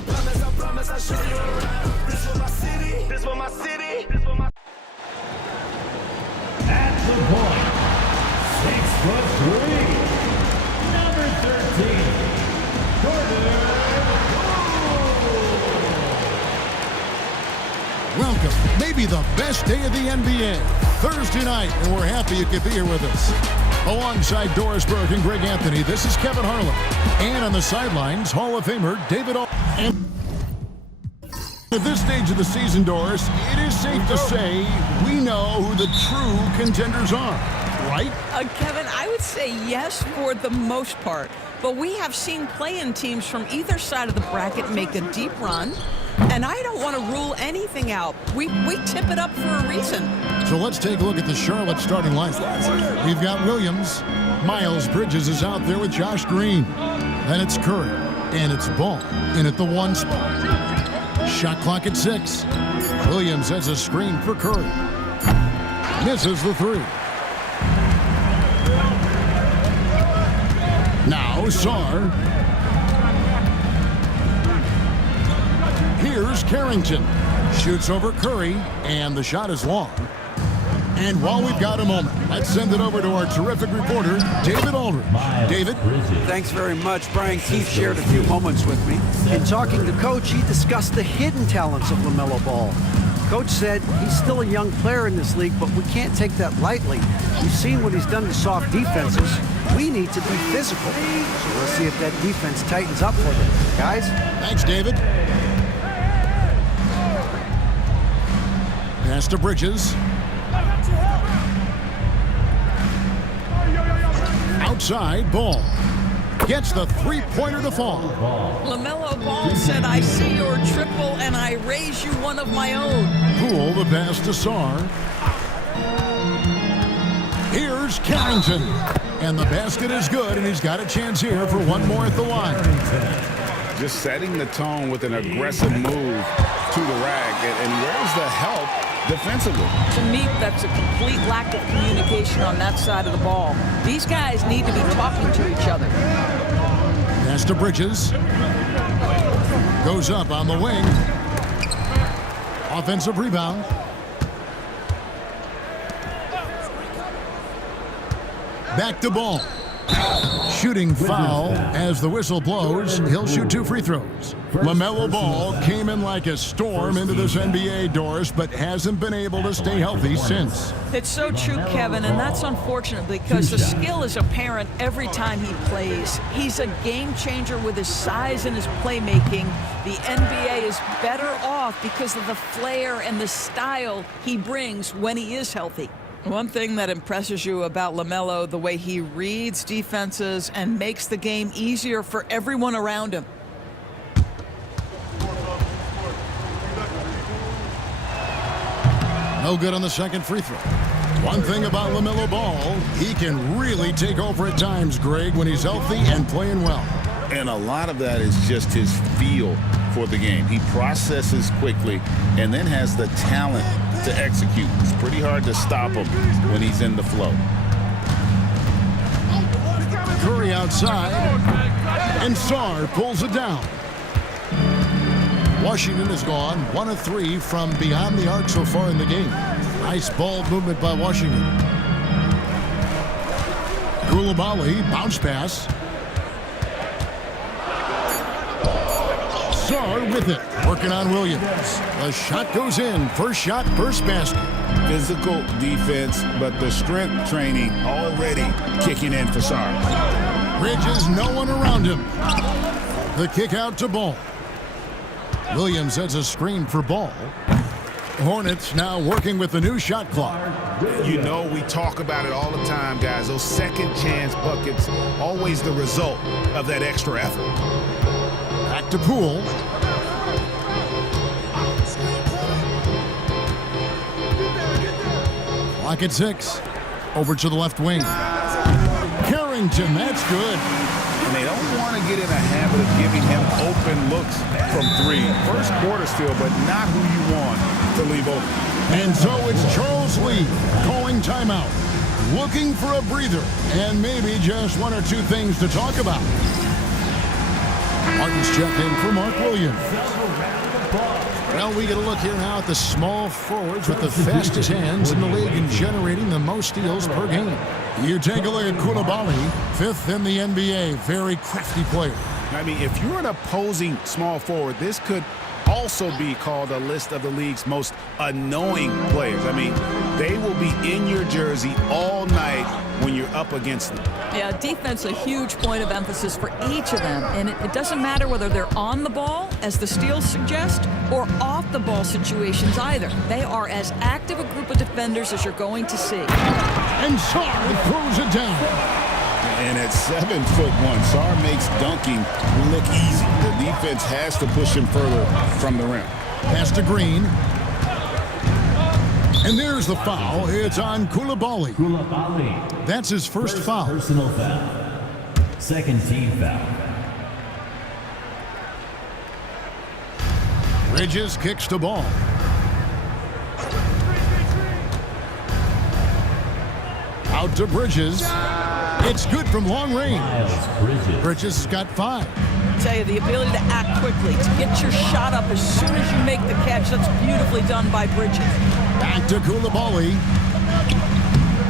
happen. At the point, 6'3", number 13, Charlotte. Welcome, maybe the best day of the NBA, Thursday night, and we're happy you could be here with us. Alongside Doris Burke and Greg Anthony, this is Kevin Harlan. And on the sidelines, Hall of Famer David And at this stage of the season, Doris, it is safe to say we know who the true contenders are, right? Kevin, I would say yes for the most part. But we have seen play-in teams from either side of the bracket make a deep run. And I don't want to rule anything out. We tip it up for a reason. So let's take a look at the Charlotte starting lineup. We've got Williams. Miles Bridges is out there with Josh Green. Then it's Curry. And it's Ball in at the 1 spot. Shot clock at 6. Williams has a screen for Curry. Misses the 3. Now Sarr. Here's Carrington. Shoots over Curry, and the shot is long. And while we've got a moment, let's send it over to our terrific reporter, David Aldridge. David? Thanks very much. Brian Keefe shared a few moments with me. In talking to Coach, he discussed the hidden talents of LaMelo Ball. Coach said he's still a young player in this league, but we can't take that lightly. We've seen what he's done to soft defenses. We need to be physical. So we'll see if that defense tightens up for them. Guys? Thanks, David. Pass to Bridges. Outside, Ball. Gets the three-pointer to fall. LaMelo Ball said, I see your triple and I raise you one of my own. Poole the pass to Sarr. Here's Carrington. And the basket is good, and he's got a chance here for one more at the line. Just setting the tone with an aggressive move to the rack. And where's the help defensively? To me, that's a complete lack of communication on that side of the ball. These guys need to be talking to each other. Pass to Bridges. Goes up on the wing. Offensive rebound. Back to Ball. Shooting foul as the whistle blows. He'll shoot 2 free throws. LaMelo Ball came in like a storm into this NBA, Doris, but hasn't been able to stay healthy since. It's so true, Kevin, and that's unfortunate because the skill is apparent every time he plays. He's a game changer with his size and his playmaking. The NBA is better off because of the flair and the style he brings when he is healthy. One thing that impresses you about LaMelo, the way he reads defenses and makes the game easier for everyone around him. No good on the second free throw. One thing about LaMelo Ball, he can really take over at times, Greg, when he's healthy and playing well. And a lot of that is just his feel for the game. He processes quickly and then has the talent to execute. It's pretty hard to stop him when he's in the flow. Curry outside, and Sarr pulls it down. Washington has gone 1 of 3 from beyond the arc so far in the game. Nice ball movement by Washington. Koulibaly, bounce pass. Sarr with it, working on Williams. The shot goes in. First shot, first basket. Physical defense, but the strength training already kicking in for Sarr. Bridges, no one around him. The kick out to Ball. Williams has a screen for Ball. Hornets now working with the new shot clock. You know, we talk about it all the time, guys. Those second chance buckets, always the result of that extra effort. Back to Poole. Clock at 6. Over to the left wing. Carrington, that's good. And they don't want to get in a habit of giving him open looks from 3. First quarter still, but not who you want to leave open. And so it's Charles Lee calling timeout. Looking for a breather and maybe just 1 or 2 things to talk about. Martin's checked in for Mark Williams. around the ball. Well, we get a look here now at the small forwards with the fastest hands in the league and generating the most steals per game. You take a look at Koulibaly, 5th in the NBA. Very crafty player. I mean, if you're an opposing small forward, this could also be called a list of the league's most annoying players. I mean, they will be in your jersey all night when you're up against them. Yeah, defense a huge point of emphasis for each of them. And it doesn't matter whether they're on the ball, as the steals suggest, or off the ball situations either. They are as active a group of defenders as you're going to see. And Sarr throws it down. And at 7'1", Sarr makes dunking look easy. The defense has to push him further from the rim. Pass to Green. And there's the foul. It's on Koulibaly. Koulibaly. That's his first foul. Personal foul. Second team foul. Bridges kicks the ball. Out to Bridges. It's good from long range. Bridges has got 5. I tell you, the ability to act quickly, to get your shot up as soon as you make the catch, that's beautifully done by Bridges. Back to Koulibaly.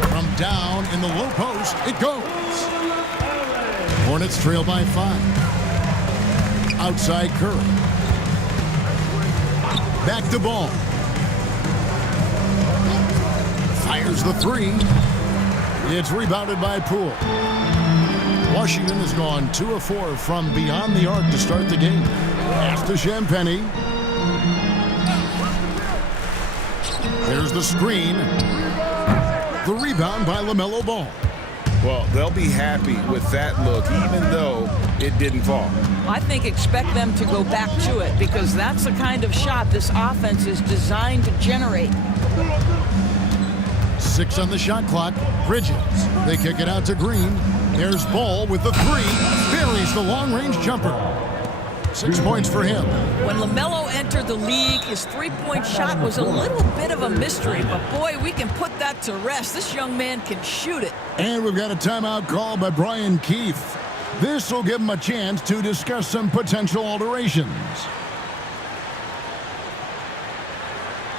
From down in the low post, it goes. Hornets trail by 5. Outside Curry. Back to ball. Fires the 3. It's rebounded by Poole. Washington has gone 2 of 4 from beyond the arc to start the game. Pass to Champagnie. There's the screen. The rebound by LaMelo Ball. Well, they'll be happy with that look, even though it didn't fall. I think expect them to go back to it because that's the kind of shot this offense is designed to generate. 6 on the shot clock. Bridges. They kick it out to Green. There's Ball with the 3. Buries the long-range jumper. 6 points for him. When LaMelo entered the league, his three-point shot was a little bit of a mystery, but boy, we can put that to rest. This young man can shoot it. And we've got a timeout call by Brian Keefe. This will give him a chance to discuss some potential alterations.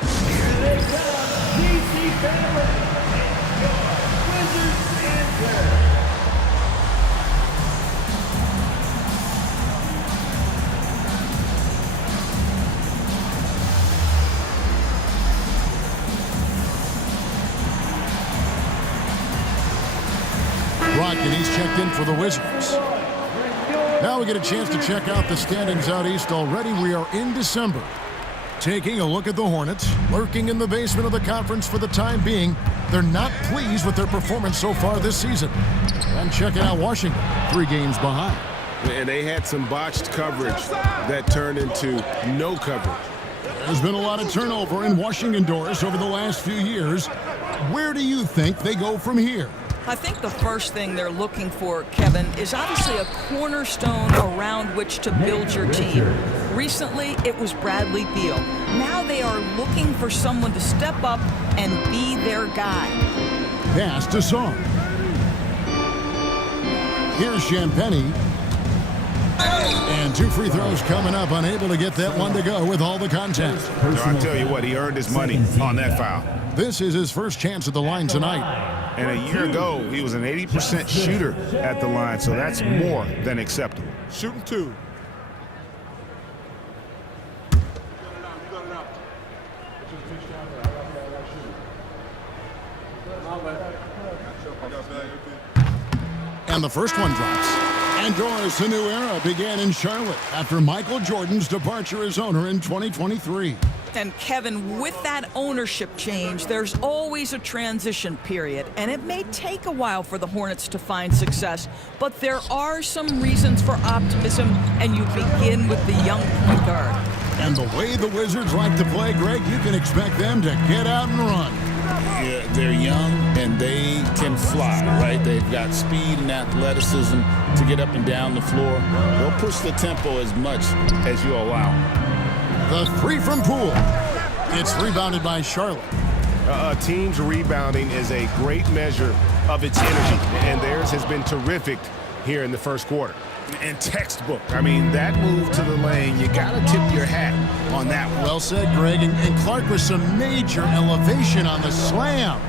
Here they come, DC family. Wizards enter. Brock, and he's checked in for the Wizards. Now we get a chance to check out the standings out east already. We are in December. Taking a look at the Hornets, lurking in the basement of the conference for the time being. They're not pleased with their performance so far this season. And checking out Washington, 3 games behind. And they had some botched coverage that turned into no coverage. There's been a lot of turnover in Washington, Doris, over the last few years. Where do you think they go from here? I think the first thing they're looking for, Kevin, is obviously a cornerstone around which to build your team. Recently, it was Bradley Beal. Now they are looking for someone to step up and be their guy. Pass to Song. Here's Champagnie. And 2 free throws coming up, unable to get that one to go with all the contact. I tell you what, he earned his money on that foul. This is his first chance at the line tonight. And a year ago, he was an 80% shooter at the line, so that's more than acceptable. Shooting 2. And the first one drops. And Doris, a new era began in Charlotte after Michael Jordan's departure as owner in 2023. And Kevin, with that ownership change, there's always a transition period, and it may take a while for the Hornets to find success, but there are some reasons for optimism, and you begin with the young point guard. And the way the Wizards like to play, Greg, you can expect them to get out and run. Yeah, they're young and they can fly, right? They've got speed and athleticism to get up and down the floor. They'll push the tempo as much as you allow. The 3 from Poole. It's rebounded by Charlotte. A team's rebounding is a great measure of its energy, and theirs has been terrific here in the first quarter. And textbook. I mean, that move to the lane, you got to tip your hat on that one. Well said, Greg. And Clark with some major elevation on the slam.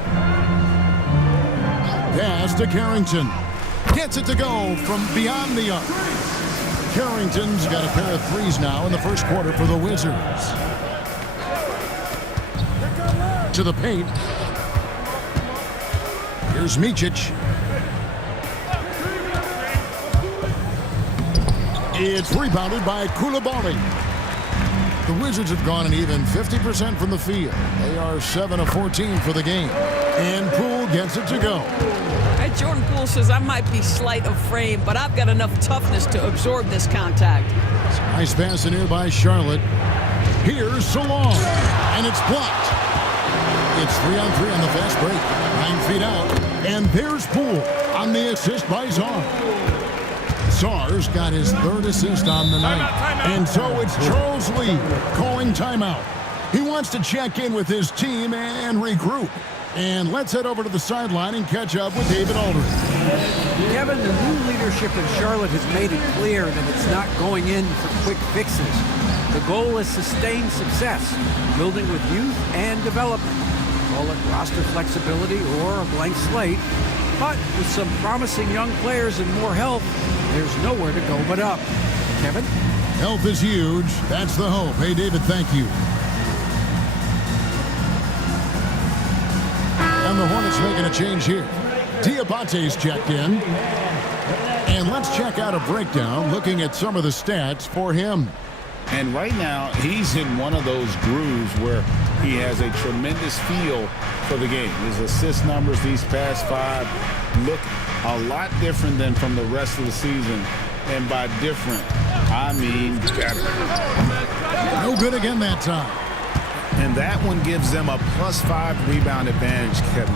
Pass to Carrington. Gets it to go from beyond the arc. Carrington's got a pair of threes now in the first quarter for the Wizards. To the paint. Here's Micic. It's rebounded by Koulibaly. The Wizards have gone an even 50% from the field. They are 7 of 14 for the game. And Poole gets it to go. Jordan Poole says, I might be slight of frame, but I've got enough toughness to absorb this contact. Nice pass in here by Charlotte. Here's Salon. And it's blocked. It's 3-on-3 on the fast break. 9 feet out. And there's Poole on the assist by Czar. Czar's got his third assist on the night. And so it's Charles Lee calling timeout. He wants to check in with his team and regroup. And let's head over to the sideline and catch up with David Aldridge. Kevin, the new leadership in Charlotte has made it clear that it's not going in for quick fixes. The goal is sustained success, building with youth and development. Call it roster flexibility or a blank slate. But with some promising young players and more health, there's nowhere to go but up. Kevin? Health is huge. That's the hope. Hey, David, thank you. And the Hornets making a change here. Diabate's checked in. And let's check out a breakdown looking at some of the stats for him. And right now, he's in one of those grooves where he has a tremendous feel for the game. His assist numbers these past 5 look a lot different than from the rest of the season. And by different, I mean better. No good again that time. And that one gives them a +5 rebound advantage, Kevin.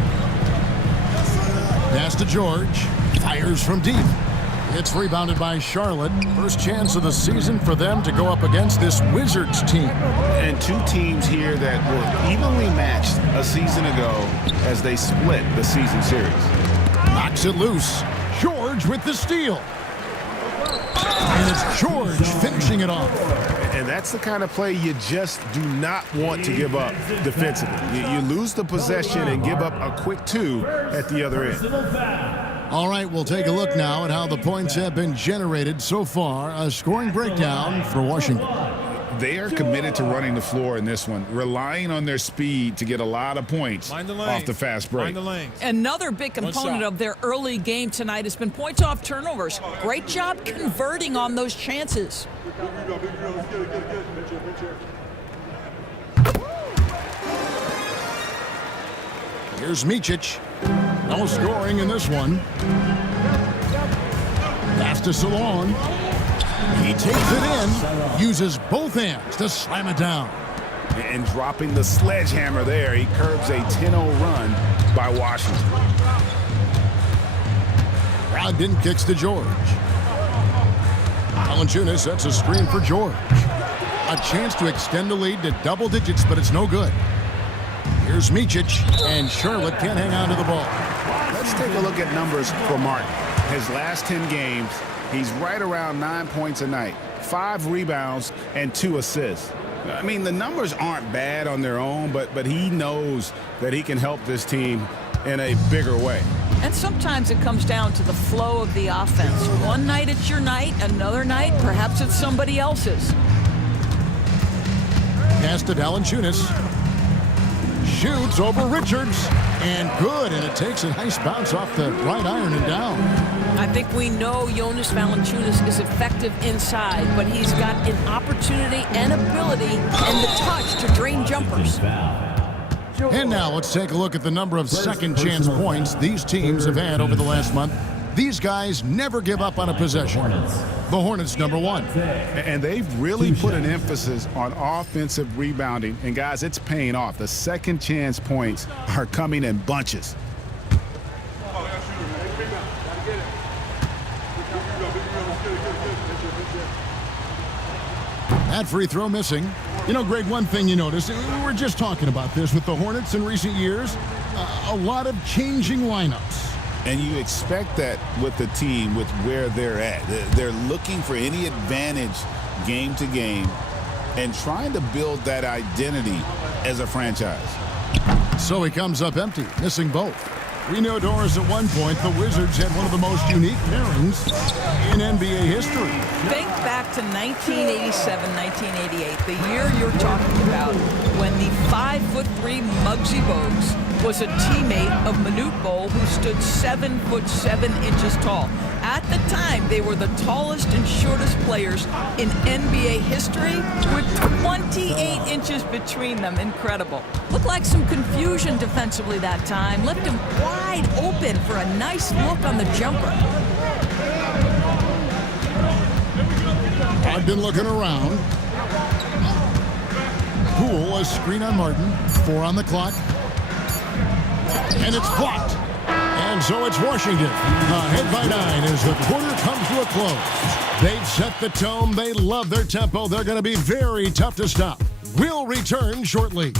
Pass to George. Fires from deep. It's rebounded by Charlotte. First chance of the season for them to go up against this Wizards team. And 2 teams here that were evenly matched a season ago as they split the season series. Knocks it loose. George with the steal. And it's George finishing it off. And that's the kind of play you just do not want to give up defensively. You lose the possession and give up a quick 2 at the other end. All right, we'll take a look now at how the points have been generated so far. A scoring breakdown for Washington. They are committed to running the floor in this one, relying on their speed to get a lot of points off the fast break. Another big component of their early game tonight has been points off turnovers. Great job converting on those chances. Here's Micic. No scoring in this one. Pass to Salon. He takes it in, uses both hands to slam it down. And dropping the sledgehammer there, he curbs a 10-0 run by Washington. Brogdon kicks to George. Valanciunas sets a screen for George. A chance to extend the lead to double digits, but it's no good. Here's Micic, and Charlotte can't hang on to the ball. Let's take a look at numbers for Martin. His last 10 games, he's right around 9 points a night, 5 rebounds, and 2 assists. I mean, the numbers aren't bad on their own, but he knows that he can help this team in a bigger way. And sometimes it comes down to the flow of the offense. One night it's your night, another night perhaps it's somebody else's. Pass to Valanciunas. Shoots over Richards. And good, and it takes a nice bounce off the right iron and down. I think we know Jonas Valanciunas is effective inside, but he's got an opportunity and ability and the touch to drain jumpers. And now let's take a look at the number of second chance points these teams have had over the last month. These guys never give up on a possession. The Hornets, number 1. And they've really put an emphasis on offensive rebounding. And, guys, it's paying off. The second chance points are coming in bunches. That free throw missing. You know, Greg, one thing you notice, we were just talking about this with the Hornets in recent years, a lot of changing lineups. And you expect that with the team, with where they're at. They're looking for any advantage game to game and trying to build that identity as a franchise. So he comes up empty, missing both. We know, Doris, at one point, the Wizards had one of the most unique pairings in NBA history. Think back to 1987, 1988, the year you're talking about, when the 5'3" Muggsy Bogues was a teammate of Manute Bol, who stood 7'7" tall. At the time, they were the tallest and shortest players in NBA history, with 28 inches between them. Incredible. Looked like some confusion defensively that time. Left him wide open for a nice look on the jumper. Brogdon looking around. Poole, a screen on Martin. 4 on the clock. And it's blocked. And so it's Washington ahead by 9 as the quarter comes to a close. They've set the tone. They love their tempo. They're going to be very tough to stop. We'll return shortly.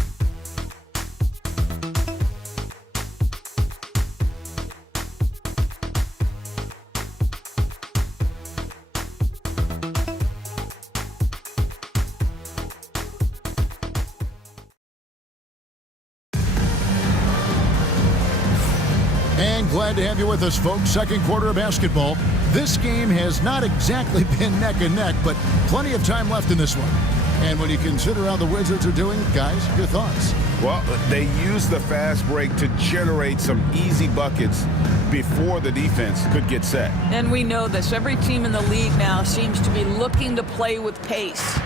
And glad to have you with us, folks. Second quarter of basketball. This game has not exactly been neck and neck, but plenty of time left in this one. And when you consider how the Wizards are doing, guys, your thoughts? Well, they used the fast break to generate some easy buckets before the defense could get set. And we know this. Every team in the league now seems to be looking to play with pace.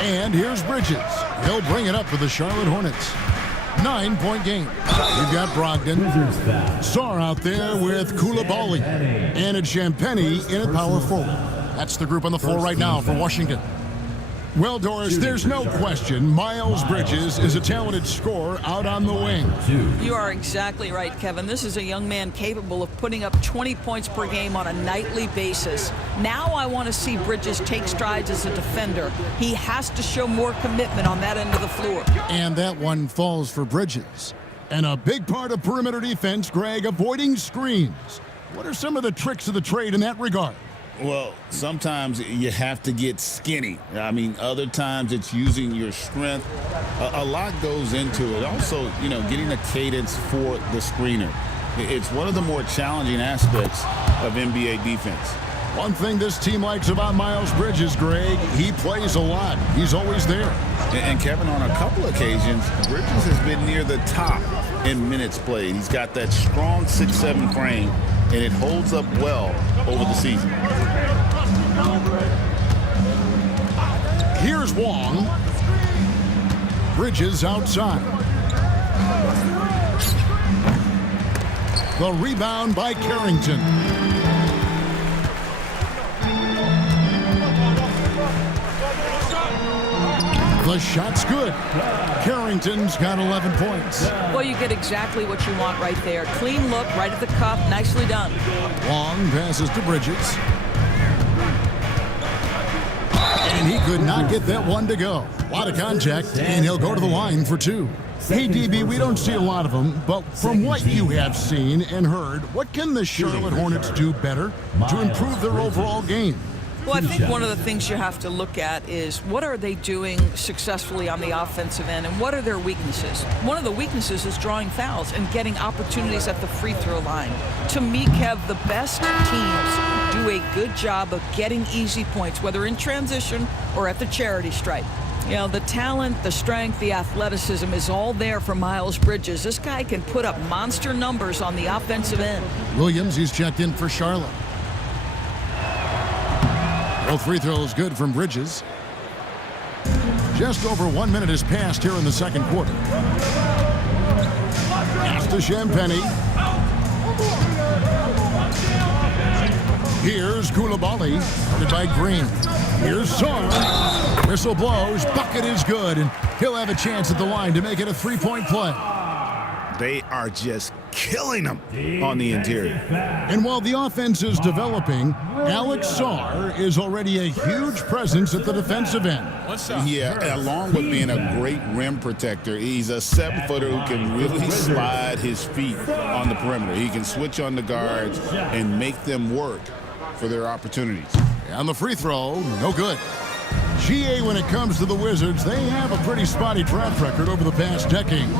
And here's Bridges. He'll bring it up for the Charlotte Hornets. 9-point game. You've got Brogdon. Sarr out there with Koulibaly. And it's Champagny in at power forward. That's the group on the floor right now for Washington. Well, Doris, there's no question Miles Bridges is a talented scorer out on the wing. You are exactly right, Kevin. This is a young man capable of putting up 20 points per game on a nightly basis. Now I want to see Bridges take strides as a defender. He has to show more commitment on that end of the floor. And that one falls for Bridges. And a big part of perimeter defense, Greg, avoiding screens. What are some of the tricks of the trade in that regard? Well, sometimes you have to get skinny. I mean, other times it's using your strength. A lot goes into it. Also, getting a cadence for the screener. It's one of the more challenging aspects of NBA defense. One thing this team likes about Miles Bridges, Greg, he plays a lot. He's always there. And Kevin, on a couple occasions, Bridges has been near the top in minutes played. He's got that strong 6'7" frame, and it holds up well over the season. Here's Wong. Bridges outside. The rebound by Carrington. The shot's good. Carrington's got 11 points. Well, you get exactly what you want right there. Clean look, right at the cup, nicely done. Long passes to Bridges. And he could not get that one to go. A lot of contact, and he'll go to the line for 2. Hey, DB, we don't see a lot of them, but from what you have seen and heard, what can the Charlotte Hornets do better to improve their overall game? Well, I think one of the things you have to look at is what are they doing successfully on the offensive end and what are their weaknesses? One of the weaknesses is drawing fouls and getting opportunities at the free throw line. To me, Kev, the best teams do a good job of getting easy points, whether in transition or at the charity stripe. The talent, the strength, the athleticism is all there for Miles Bridges. This guy can put up monster numbers on the offensive end. Williams, he's checked in for Charlotte. Both free throws good from Bridges. Just over 1 minute has passed here in the second quarter. Pass to Champagny. Here's Koulibaly, guarded by Green. Here's Sarr. Whistle blows. Bucket is good, and he'll have a chance at the line to make it a 3-point play. They are just killing them on the interior. And while the offense is developing, Alex Sarr is already a huge presence at the defensive end. Yeah, along with being a great rim protector, he's a 7-footer who can really slide his feet on the perimeter. He can switch on the guards and make them work for their opportunities. And the free throw, no good. GA, when it comes to the Wizards, they have a pretty spotty track record over the past decade.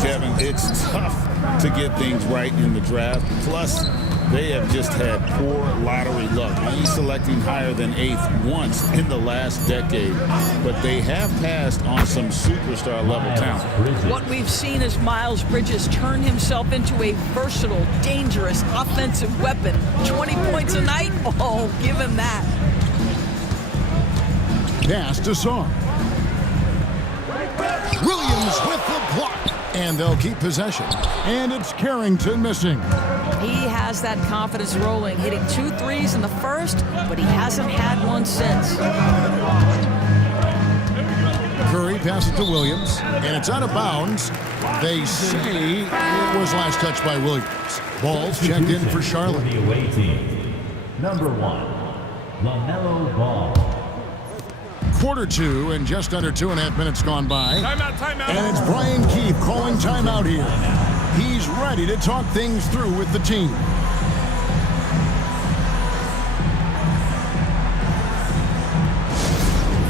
Kevin, it's tough to get things right in the draft. Plus, they have just had poor lottery luck, only selecting higher than 8th once in the last decade. But they have passed on some superstar-level talent. What we've seen is Miles Bridges turn himself into a versatile, dangerous offensive weapon. 20 points a night? Oh, give him that. Pass to Sarr. Williams with the block. And they'll keep possession. And it's Carrington missing. He has that confidence rolling, hitting 2 threes in the first, but he hasn't had one since. Curry passes to Williams, and it's out of bounds. They say it was last touched by Williams. Ball's checked in for Charlotte. The away team. Number 1, LaMelo Ball. Quarter 2 and just under 2.5 minutes gone by. Timeout. And it's Brian Keefe calling timeout here. He's ready to talk things through with the team.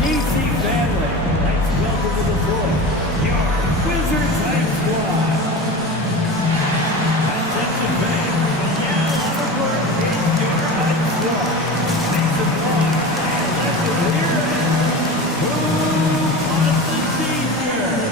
DC family, let's welcome to the floor your Wizards High Squad. Attention fans, now on the court is your High Squad. Make some noise and let them hear it. Who wants the t-shirt?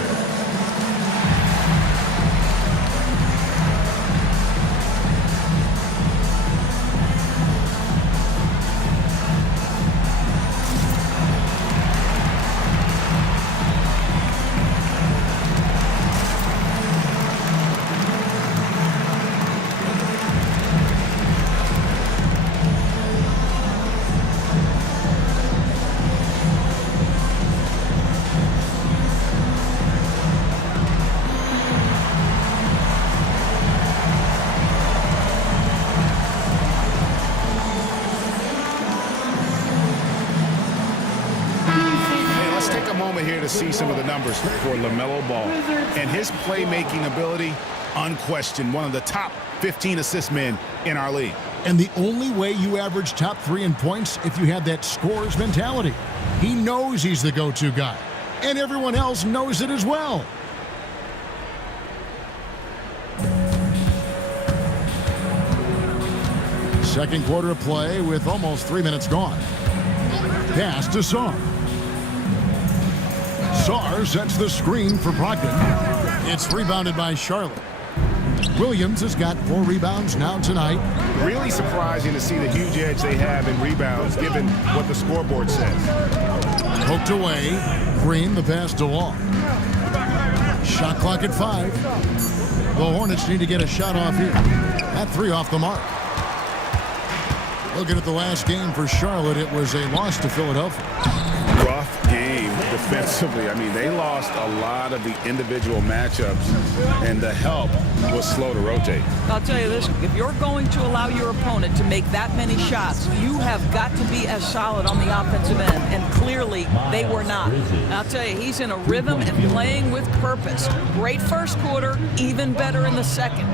Here to see some of the numbers for LaMelo Ball. And his playmaking ability, unquestioned, one of the top 15 assist men in our league. And the only way you average top 3 in points if you have that scorer's mentality. He knows he's the go-to guy. And everyone else knows it as well. Second quarter of play with almost 3 minutes gone. Pass to Sarr. Sarr sets the screen for Brogdon. It's rebounded by Charlotte. Williams has got 4 rebounds now tonight. Really surprising to see the huge edge they have in rebounds, given what the scoreboard says. Poked away. Green, the pass to Long. Shot clock at 5. The Hornets need to get a shot off here. That 3 off the mark. Looking at the last game for Charlotte, it was a loss to Philadelphia. Rough game defensively. I mean, they lost a lot of the individual matchups, and the help was slow to rotate. I'll tell you this, if you're going to allow your opponent to make that many shots, you have got to be as solid on the offensive end, and clearly they were not. I'll tell you, he's in a rhythm and playing with purpose. Great first quarter, even better in the second.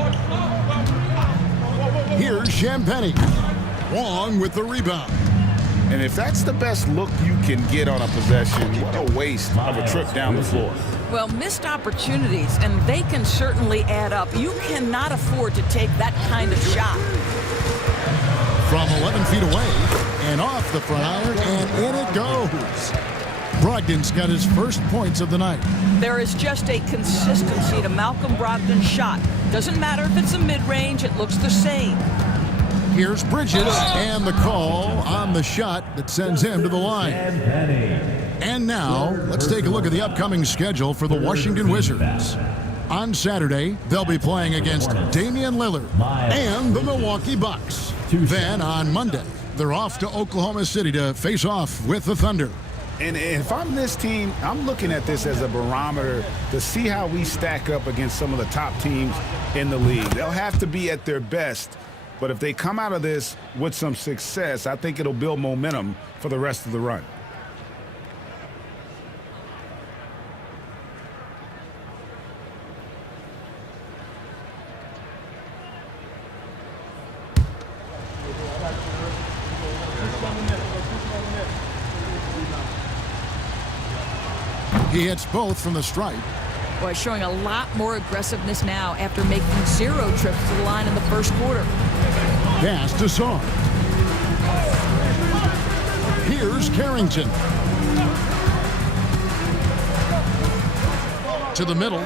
Here's Champagnie. Wong with the rebound. And if that's the best look you can get on a possession, what a waste of a trip down the floor. Well, missed opportunities, and they can certainly add up. You cannot afford to take that kind of shot. From 11 feet away and off the front iron, and in it goes. Brogdon's got his first points of the night. There is just a consistency to Malcolm Brogdon's shot. Doesn't matter if it's a mid-range, it looks the same. Here's Bridges and the call on the shot that sends him to the line. And now, let's take a look at the upcoming schedule for the Washington Wizards. On Saturday, they'll be playing against Damian Lillard and the Milwaukee Bucks. Then on Monday, they're off to Oklahoma City to face off with the Thunder. And if I'm this team, I'm looking at this as a barometer to see how we stack up against some of the top teams in the league. They'll have to be at their best, but if they come out of this with some success, I think it'll build momentum for the rest of the run. He hits both from the stripe. Boy, showing a lot more aggressiveness now after making 0 trips to the line in the first quarter. Pass to Saar. Here's Carrington. To the middle.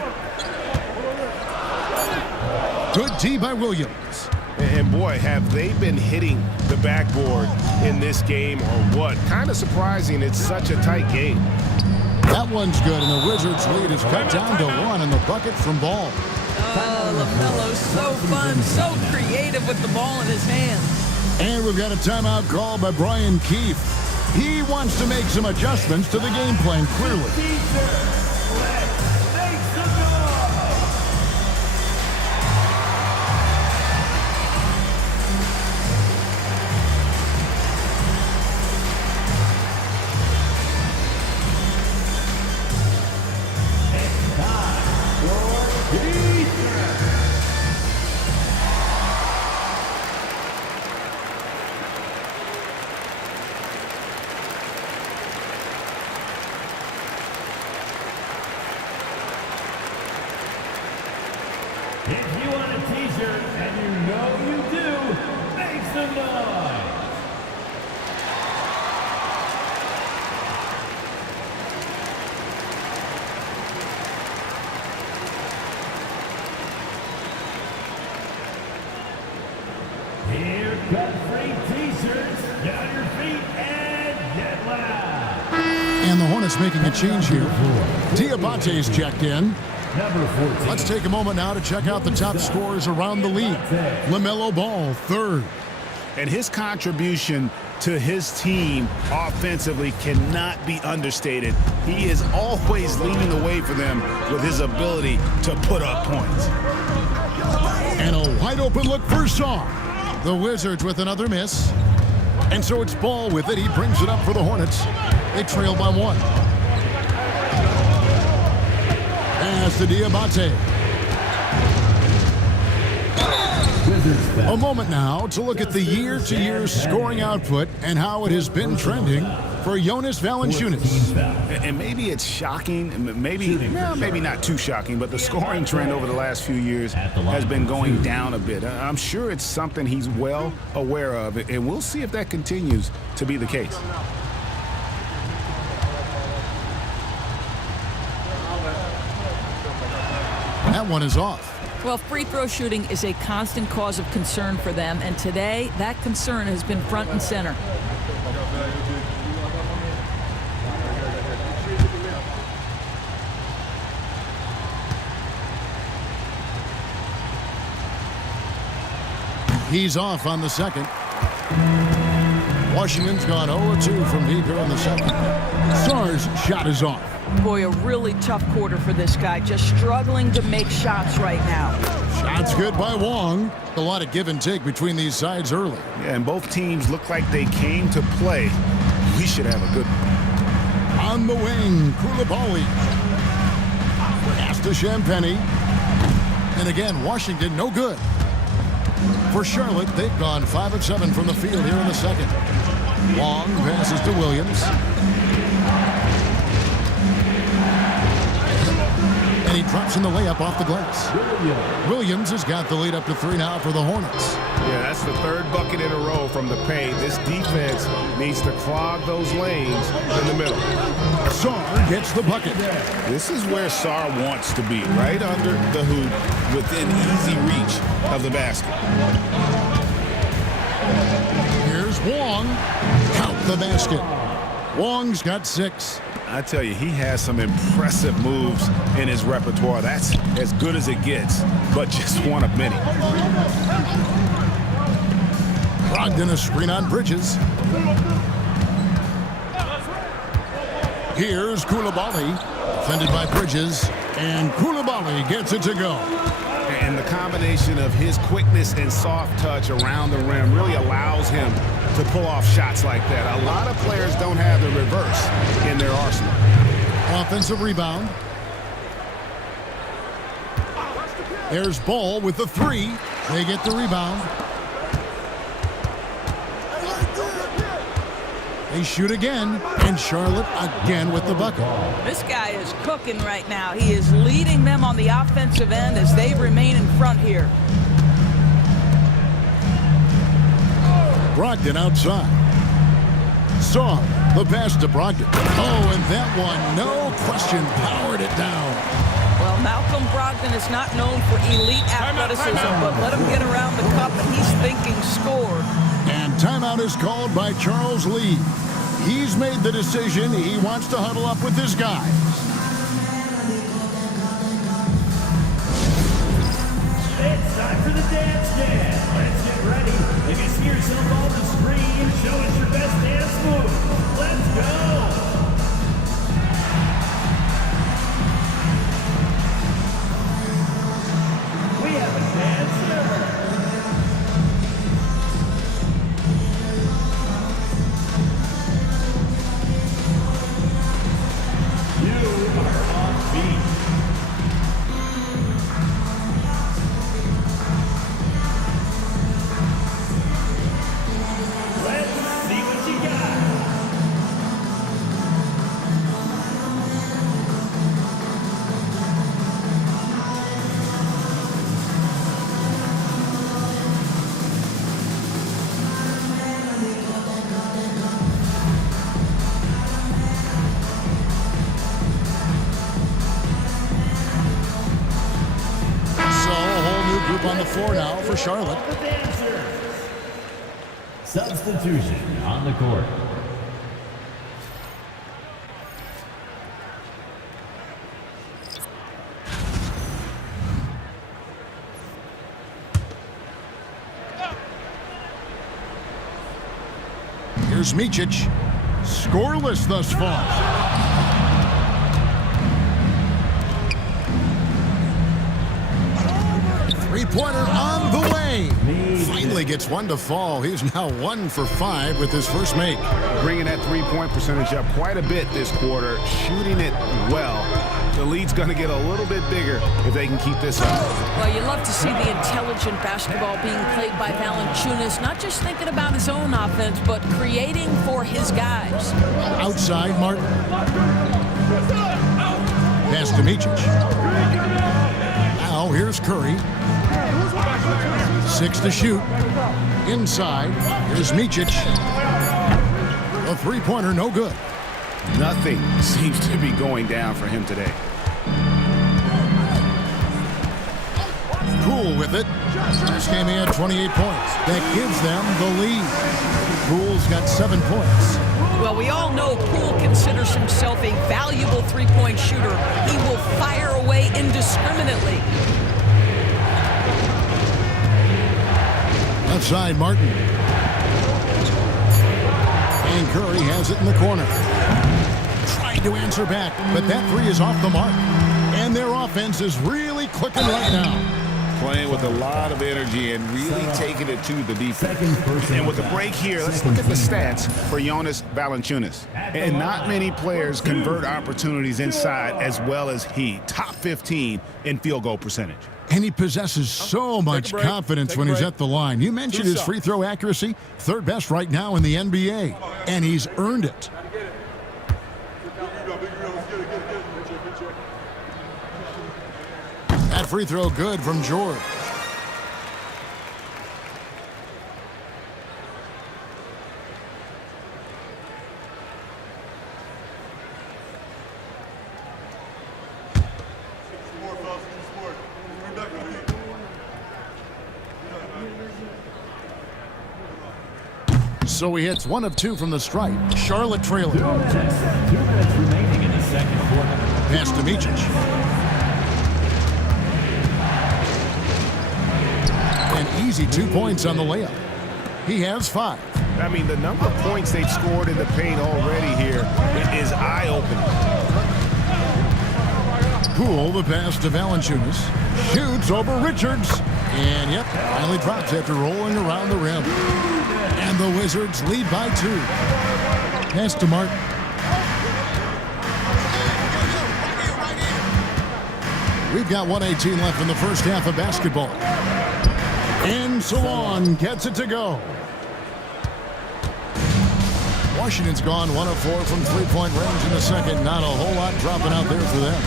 Good D by Williams. And boy, have they been hitting the backboard in this game or what? Kind of surprising it's such a tight game. That one's good, and the Wizards' lead is cut down to 1 in the bucket from Ball. Oh, LaMelo's so fun, so creative with the ball in his hands. And we've got a timeout called by Brian Keefe. He wants to make some adjustments to the game plan, clearly. If you want a t-shirt, and you know you do, make some noise. Here come free t-shirts. Get on your feet and get loud. And the Hornets making a change here. Diabate's checked in. Number 14. Let's take a moment now to check out the top scorers around the league. LaMelo Ball, 3rd. And his contribution to his team offensively cannot be understated. He is always leading the way for them with his ability to put up points. And a wide open look for Saar. The Wizards with another miss. And so it's Ball with it. He brings it up for the Hornets. They trail by 1. Pass to Diabate. A moment now to look at the year-to-year scoring output and how it has been trending for Jonas Valanciunas. And maybe it's shocking, maybe not too shocking, but the scoring trend over the last few years has been going down a bit. I'm sure it's something he's well aware of, and we'll see if that continues to be the case. That one is off. Well, free throw shooting is a constant cause of concern for them, and today that concern has been front and center. He's off on the second. Washington's gone 0-2 from deep here in the second. Saar's shot is off. Boy, a really tough quarter for this guy, just struggling to make shots right now. Shots good by Wong. A lot of give and take between these sides early. Yeah, and both teams look like they came to play. We should have a good one. On the wing, Koulibaly. Pass to Champagny. And again, Washington no good. For Charlotte, they've gone 5 of 7 from the field here in the second. Wong passes to Williams. And he drops in the layup off the glass. Williams has got the lead up to 3 now for the Hornets. Yeah, that's the 3rd bucket in a row from the paint. This defense needs to clog those lanes in the middle. Saar gets the bucket. This is where Saar wants to be, right under the hoop, within easy reach of the basket. Here's Wong. Count the basket. Wong's got 6. I tell you, he has some impressive moves in his repertoire. That's as good as it gets, but just one of many. Brogdon a screen on Bridges. Here's Koulibaly, defended by Bridges, and Koulibaly gets it to go. And the combination of his quickness and soft touch around the rim really allows him to pull off shots like that. A lot of players don't have the reverse in their arsenal. Offensive rebound. There's Ball with the three. They get the rebound. They shoot again, and Charlotte again with the bucket. This guy is cooking right now. He is leading them on the offensive end as they remain in front here. Brogdon outside. Saw the pass to Brogdon. Oh, and that one, no question, powered it down. Well, Malcolm Brogdon is not known for elite athleticism, but let him get around the cup and he's thinking score. And timeout is called by Charles Lee. He's made the decision. He wants to huddle up with his guys. It's time for the dance jam. Let's get ready. If you see yourself on the screen, show us your best dance move. Let's go. We have a dancer. You are on beat. Let's see what you got. So a whole new group on the floor now for Charlotte. The dancers. Substitution on the court. Here's Micic. Scoreless thus far. Three-pointer on the way. Finally gets one to fall. He's now 1 for 5 with his first make. Bringing that three-point percentage up quite a bit this quarter, shooting it well. The lead's going to get a little bit bigger if they can keep this up. Well, you love to see the intelligent basketball being played by Valanciunas, not just thinking about his own offense, but creating for his guys. Outside, Martin. Pass to Micic. Now here's Curry. 6 to shoot. Inside, here's Micic. A three-pointer, no good. Nothing seems to be going down for him today. Poole with it. This game he had 28 points. That gives them the lead. Poole's got 7 points. Well, we all know Poole considers himself a valuable three-point shooter. He will fire away indiscriminately. Outside, Martin. And Curry has it in the corner. Trying to answer back, but that three is off the mark. And their offense is really clicking right now. Playing with a lot of energy and really taking it to the defense. And with the break here, let's look at the stats for Jonas Valanciunas. And not many players convert opportunities inside as well as he. Top 15 in field goal percentage. And he possesses so much confidence when he's at the line. You mentioned his free throw accuracy, third best right now in the NBA. And he's earned it. That free throw good from George. So he hits 1 of 2 from the stripe. Charlotte trailing. 2 minutes remaining in the second quarter. Pass to Micic. An easy 2 points on the layup. He has 5. I mean, the number of points they've scored in the paint already here is eye-opening. Poole, the pass to Valanciunas. Shoots over Richards. And, yep, finally drops after rolling around the rim. And the Wizards lead by 2. Pass to Martin. We've got 1:18 left in the first half of basketball. And Sawan gets it to go. Washington's gone 1 of 4 from three-point range in the second. Not a whole lot dropping out there for them.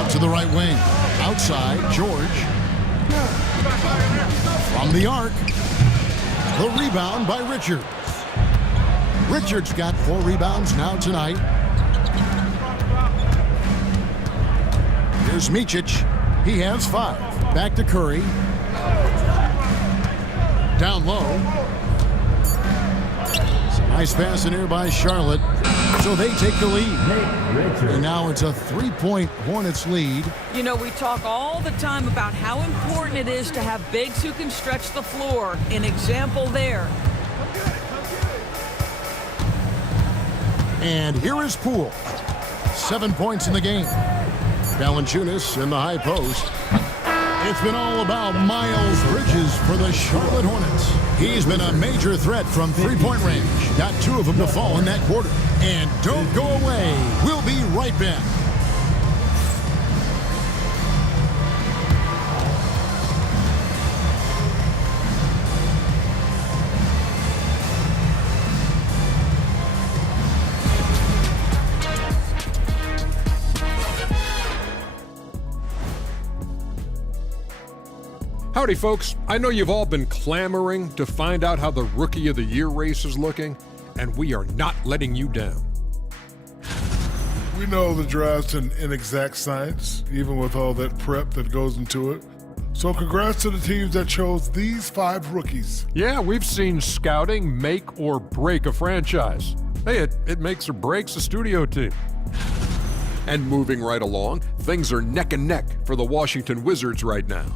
Up to the right wing. Outside, George. From the arc. The rebound by Richards. Richards got 4 rebounds now tonight. Here's Micic. He has 5. Back to Curry. Down low. Nice pass in here by Charlotte. So they take the lead. And now it's a 3-point Hornets lead. You know, we talk all the time about how important it is to have bigs who can stretch the floor. An example there. And here is Poole. 7 points in the game. Valanciunas in the high post. It's been all about Miles Bridges for the Charlotte Hornets. He's been a major threat from three-point range. Got 2 of them to fall in that quarter. And don't go away. We'll be right back. Howdy, folks. I know you've all been clamoring to find out how the Rookie of the Year race is looking, and we are not letting you down. We know the draft's an inexact science, even with all that prep that goes into it. So congrats to the teams that chose these 5 rookies. Yeah, we've seen scouting make or break a franchise. Hey, it makes or breaks a studio team. And moving right along, things are neck and neck for the Washington Wizards right now.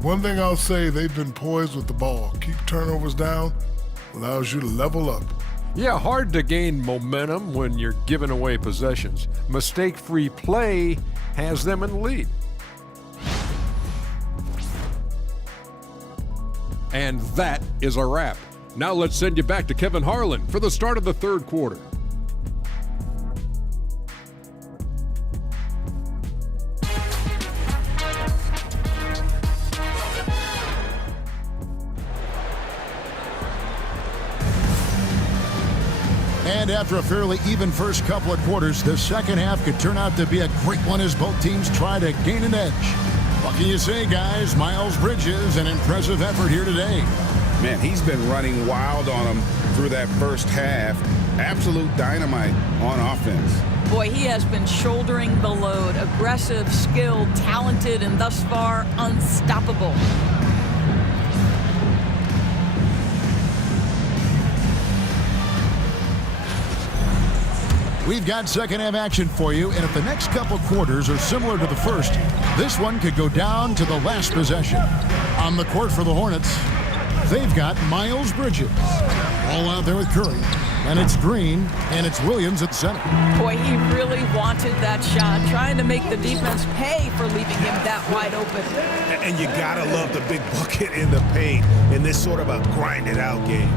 One thing I'll say, they've been poised with the ball. Keep turnovers down, allows you to level up. Yeah, hard to gain momentum when you're giving away possessions. Mistake-free play has them in the lead. And that is a wrap. Now let's send you back to Kevin Harlan for the start of the third quarter. And after a fairly even first couple of quarters, the second half could turn out to be a great one as both teams try to gain an edge. What can you say, guys? Miles Bridges, an impressive effort here today. Man, he's been running wild on them through that first half. Absolute dynamite on offense. Boy, he has been shouldering the load. Aggressive, skilled, talented, and thus far, unstoppable. We've got second half action for you, and if the next couple quarters are similar to the first, this one could go down to the last possession. On the court for the Hornets, they've got Miles Bridges. All out there with Curry, and it's Green, and it's Williams at center. Boy, he really wanted that shot, trying to make the defense pay for leaving him that wide open. And you gotta love the big bucket in the paint in this sort of a grind-it-out game.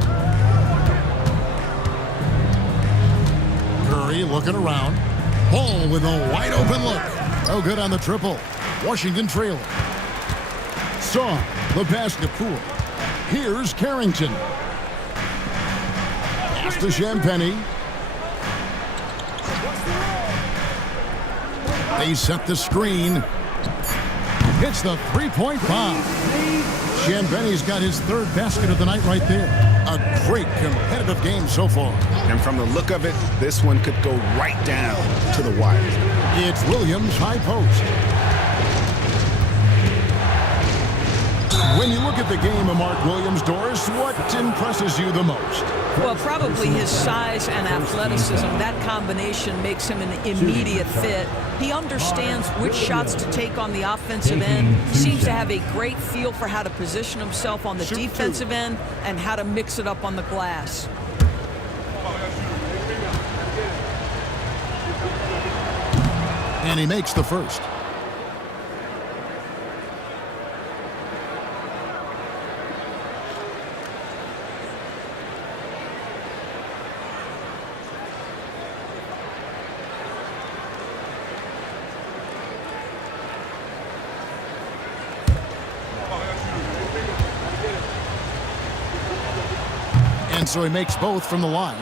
Curry looking around. Hall with a wide open look. Oh, good on the triple. Washington trailing. Saw the pass to Poole. Here's Carrington. Pass to Champagnie. They set the screen. Hits the three-point bomb. Champagnie's got his third basket of the night right there. A great competitive game so far. And from the look of it, this one could go right down to the wire. It's Williams high post. When you look at the game of Mark Williams, Doris, what impresses you the most? Well, probably his size and athleticism. That combination makes him an immediate fit. He understands which shots to take on the offensive end. Seems to have a great feel for how to position himself on the defensive end and how to mix it up on the glass. And he makes the first. And so he makes both from the line.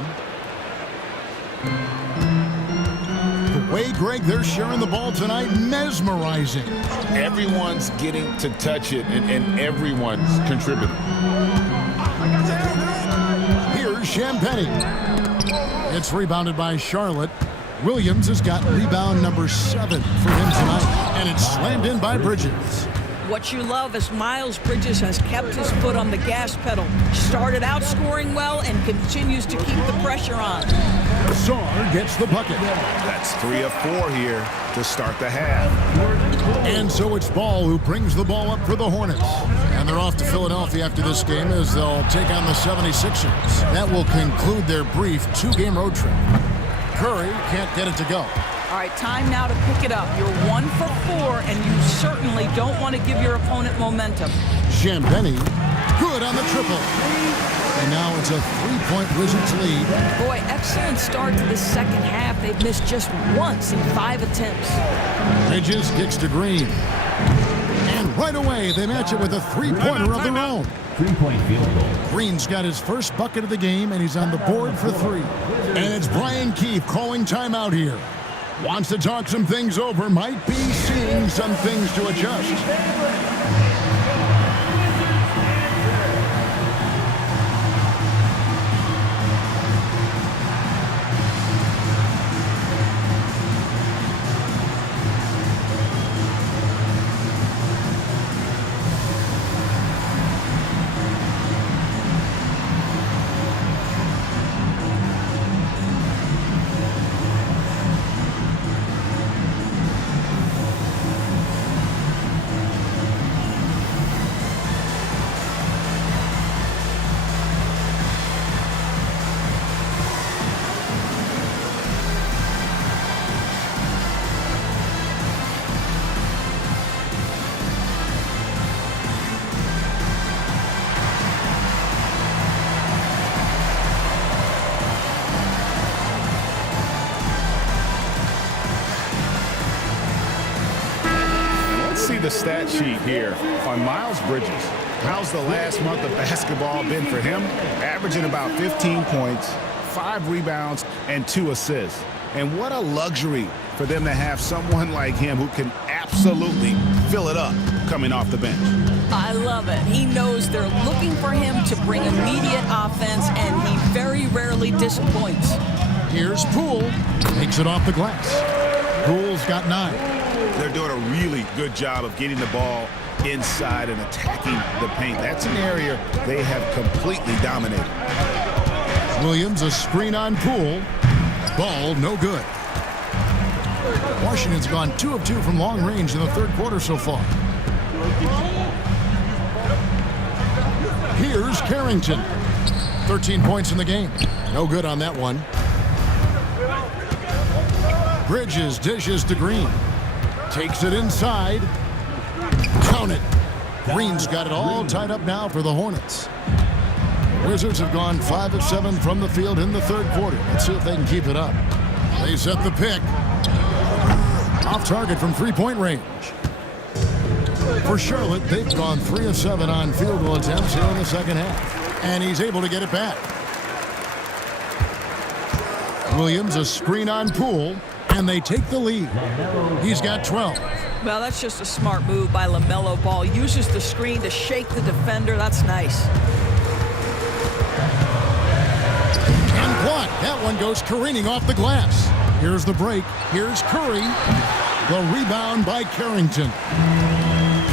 The way, Greg, they're sharing the ball tonight, mesmerizing. Everyone's getting to touch it, and everyone's contributing. Here's Champagny. It's rebounded by Charlotte. Williams has got rebound number 7 for him tonight, and it's slammed in by Bridges. What you love is Miles Bridges has kept his foot on the gas pedal. Started out scoring well and continues to keep the pressure on. Saar gets the bucket. That's 3 of 4 here to start the half. And so it's Ball who brings the ball up for the Hornets. And they're off to Philadelphia after this game as they'll take on the 76ers. That will conclude their brief 2-game road trip. Curry can't get it to go. All right, time now to pick it up. You're 1 for 4, and you certainly don't want to give your opponent momentum. Champagny, good on the triple. And now it's a 3-point Wizards lead. Boy, excellent start to the second half. They've missed just once in 5 attempts. Bridges kicks to Green. And right away, they match it with a 3-pointer of their own. 3-point field goal. Green's got his first bucket of the game, and he's on the board for 3. And it's Brian Keefe calling timeout here. Wants to talk some things over, might be seeing some things to adjust. See the stat sheet here on Miles Bridges. How's the last month of basketball been for him? Averaging about 15 points, 5 rebounds, and 2 assists. And what a luxury for them to have someone like him who can absolutely fill it up coming off the bench. I love it. He knows they're looking for him to bring immediate offense, and he very rarely disappoints. Here's Poole. Takes it off the glass. Poole's got 9. They're doing a really good job of getting the ball inside and attacking the paint. That's an area they have completely dominated. Williams, a screen on Poole. Ball, no good. Washington's gone 2 of 2 from long range in the third quarter so far. Here's Carrington. 13 points in the game. No good on that one. Bridges dishes to Green. Takes it inside. Count it. Green's got it all tied up now for the Hornets. Wizards have gone 5 of 7 from the field in the third quarter. Let's see if they can keep it up. They set the pick. Off target from 3-point range. For Charlotte, they've gone 3 of 7 on field goal attempts here in the second half. And he's able to get it back. Williams, a screen on Poole. And they take the lead. He's got 12. Well, that's just a smart move by LaMelo Ball. Uses the screen to shake the defender. That's nice. And blocked. That one goes careening off the glass. Here's the break. Here's Curry. The rebound by Carrington.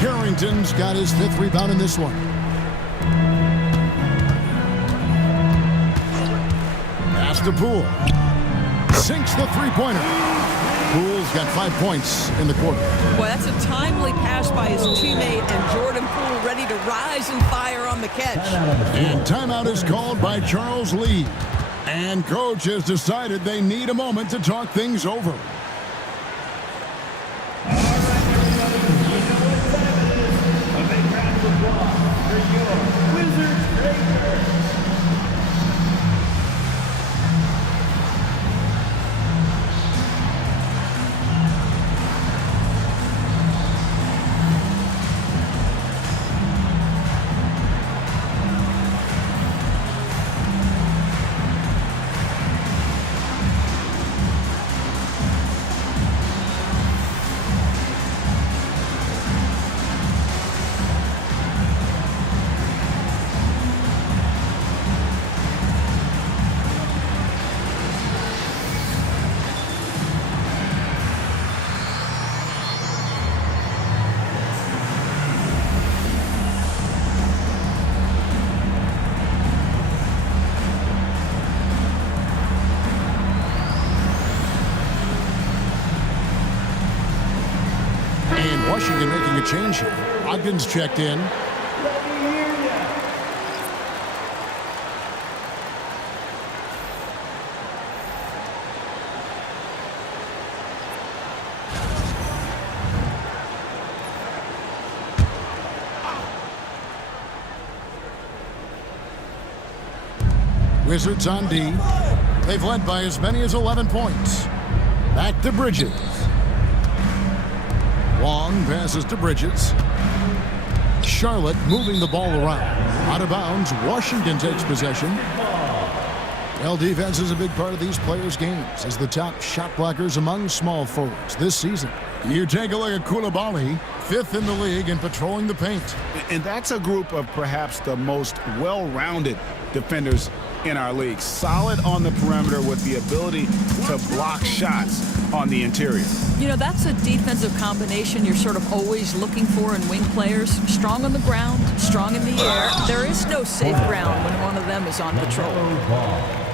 Carrington's got his 5th rebound in this one. Pass to Poole. Sinks the three-pointer. Poole's got 5 points in the quarter. Boy, that's a timely pass by his teammate, and Jordan Poole ready to rise and fire on the catch. And timeout is called by Charles Lee. And coach has decided they need a moment to talk things over. Washington making a change here. Ogden's checked in. Wizards on D. They've led by as many as 11 points. Back to Bridges. Long passes to Bridges. Charlotte moving the ball around. Out of bounds, Washington takes possession. Well, defense is a big part of these players' games as the top shot blockers among small forwards this season. You take a look at Koulibaly, 5th in the league in patrolling the paint. And that's a group of perhaps the most well-rounded defenders in our league. Solid on the perimeter with the ability to block shots on the interior. You know, that's a defensive combination you're sort of always looking for in wing players. Strong on the ground, strong in the air. There is no safe ground when one of them is on patrol.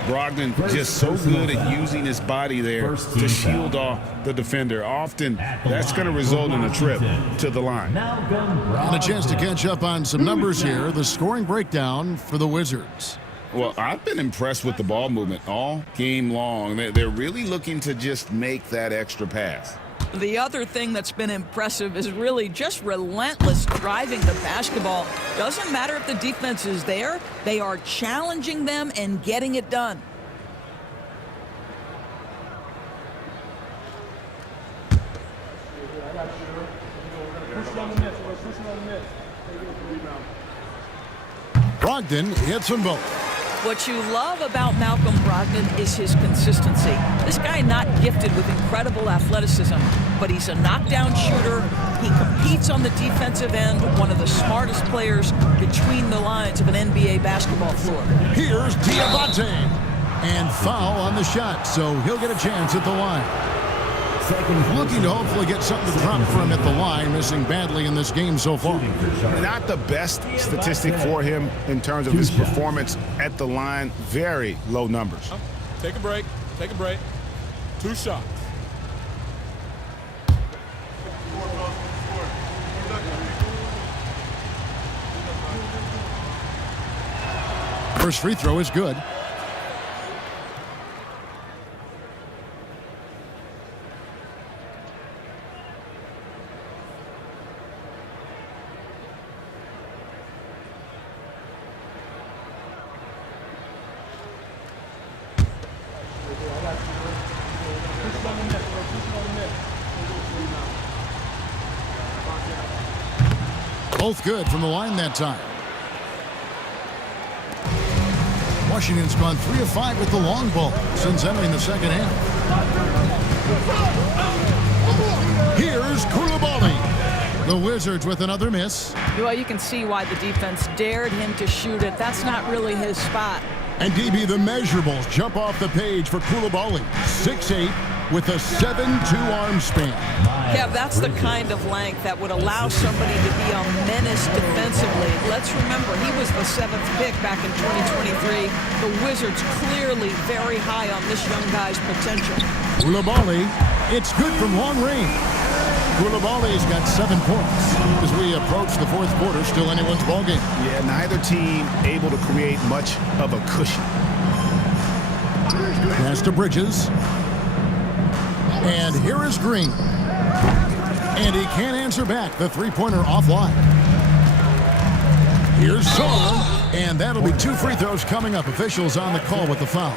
Brogdon just so good at using his body there to shield off the defender. Often that's going to result in a trip to the line. And a chance to catch up on some numbers here. The scoring breakdown for the Wizards. Well, I've been impressed with the ball movement all game long. They're really looking to just make that extra pass. The other thing that's been impressive is really just relentless driving the basketball. Doesn't matter if the defense is there, they are challenging them and getting it done. Brogdon hits them both. What you love about Malcolm Brogdon is his consistency. This guy not gifted with incredible athleticism, but he's a knockdown shooter. He competes on the defensive end, one of the smartest players between the lines of an NBA basketball floor. Here's Diabate. And foul on the shot, so he'll get a chance at the line. Looking to hopefully get something to drop for him at the line, missing badly in this game so far. Not the best statistic for him in terms of his performance at the line. Very low numbers. Take a break. Take a break. 2 shots. First free throw is good. Both good from the line that time. Washington's gone 3 of 5 with the long ball since entering the second half. Here's Koulibaly. The Wizards with another miss. Well, you can see why the defense dared him to shoot it. That's not really his spot. And DB, the measurables jump off the page for Koulibaly. 6'8", with a 7'2" arm span. Yeah, that's the kind of length that would allow somebody to be a menace defensively. Let's remember, he was the 7th pick back in 2023. The Wizards clearly very high on this young guy's potential. Coulibaly, it's good from long range. Coulibaly's got 7 points. As we approach the 4th quarter, still anyone's ballgame. Yeah, neither team able to create much of a cushion. Pass to Bridges. And here is Green. And he can't answer back. The three-pointer offline. Here's Song. And that'll be 2 free throws coming up. Officials on the call with the foul.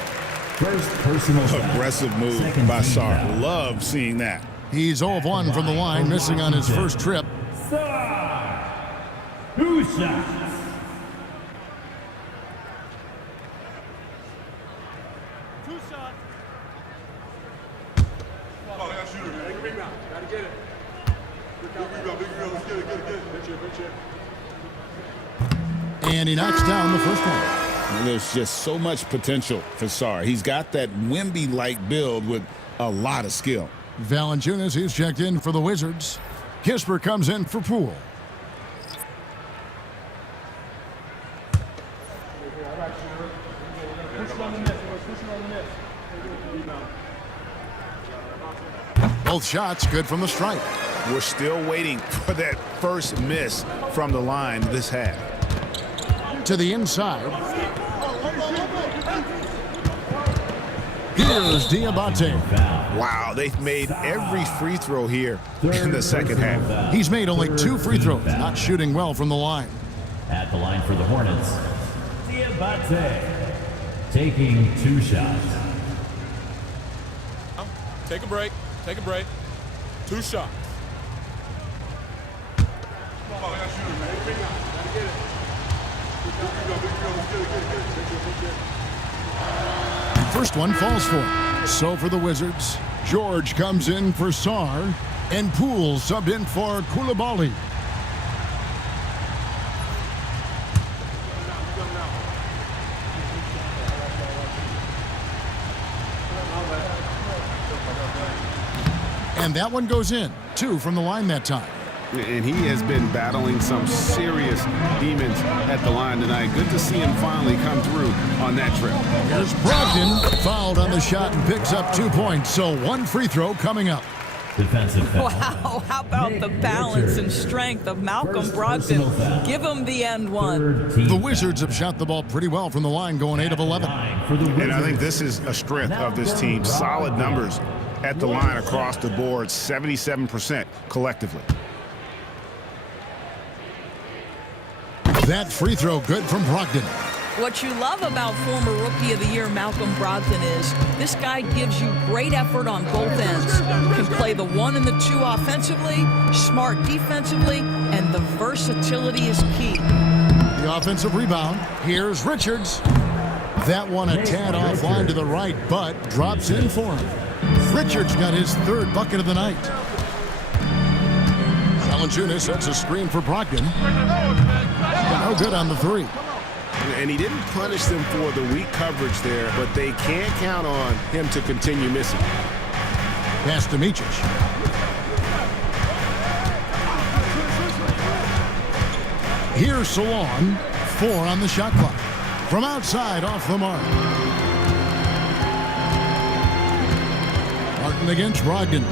First personal foul. Aggressive move by Sar. Love seeing that. He's 0 of 1 from the line, missing on his first trip. Sar. 2 shots. And he knocks down the first one. And there's just so much potential for Sar. He's got that Wemby-like build with a lot of skill. Valanciunas, he's checked in for the Wizards. Kisper comes in for Poole. Both shots good from the stripe. We're still waiting for that first miss from the line this half. To the inside. Here's Diabate. Wow, they've made every free throw here in the second half. He's made only 2 free throws, not shooting well from the line. At the line for the Hornets, Diabate taking 2 shots. Take a break. Take a break. 2 shots. First one falls for him. So for the Wizards, George comes in for Sar, and Poole subbed in for Coulibaly. And that one goes in. 2 from the line that time. And he has been battling some serious demons at the line tonight. Good to see him finally come through on that trip. Here's Brogdon, fouled on the shot and picks up 2 points. So 1 free throw coming up. Defensive foul. Wow, how about the balance and strength of Malcolm Brogdon? Give him the end one. The Wizards have shot the ball pretty well from the line, going 8 of 11. And I think this is a strength of this team. Solid numbers at the line across the board, 77% collectively. That free throw good from Brogdon. What you love about former Rookie of the Year Malcolm Brogdon is this guy gives you great effort on both ends. Can play the 1 and the 2 offensively, smart defensively, and the versatility is key. The offensive rebound. Here's Richards. That one a tad offline to the right, but drops in for him. Richards got his 3rd bucket of the night. Valanciunas sets a screen for Brogdon. No good on the 3. And he didn't punish them for the weak coverage there, but they can't count on him to continue missing. Pass to Micic. Here's Salon. 4 on the shot clock. From outside, off the mark. Martin against Brogdon.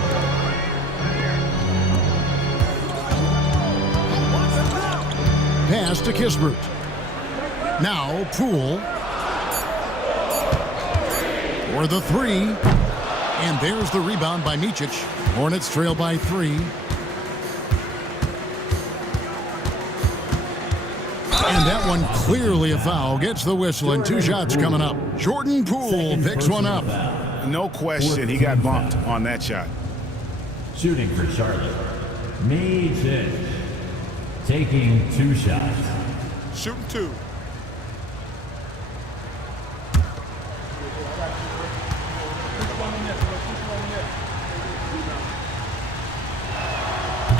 Pass to Kispert. Now Poole for the 3. And there's the rebound by Micic. Hornets trail by 3. And that one clearly a foul. Gets the whistle and 2 shots coming up. Jordan Poole picks one up. No question, he got bumped on that shot. Shooting for Charlotte, Micic taking 2 shots. Shooting 2.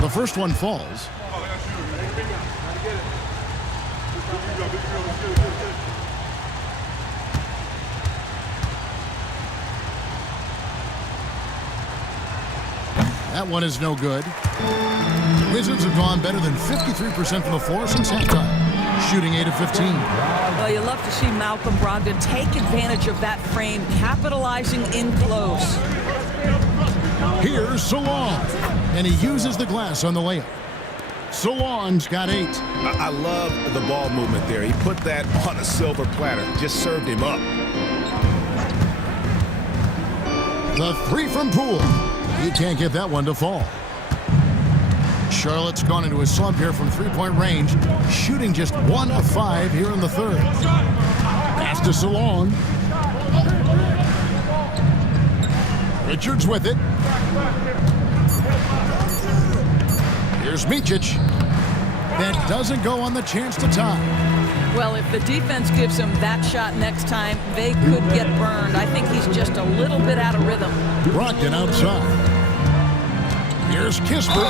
The first one falls. That one is no good. Wizards have gone better than 53% from the floor since halftime, shooting 8 of 15. Well, you love to see Malcolm Brogdon take advantage of that frame, capitalizing in close. Here's Salon, and he uses the glass on the layup. Salon's got 8. I love the ball movement there. He put that on a silver platter, just served him up. The 3 from Poole. He can't get that one to fall. Charlotte's gone into a slump here from three-point range, shooting just 1 of 5 here in the third. Pass to Salon. Richards with it. Here's Micic. That doesn't go on the chance to tie. Well, if the defense gives him that shot next time, they could get burned. I think he's just a little bit out of rhythm. Brogdon outside. Here's Kispert.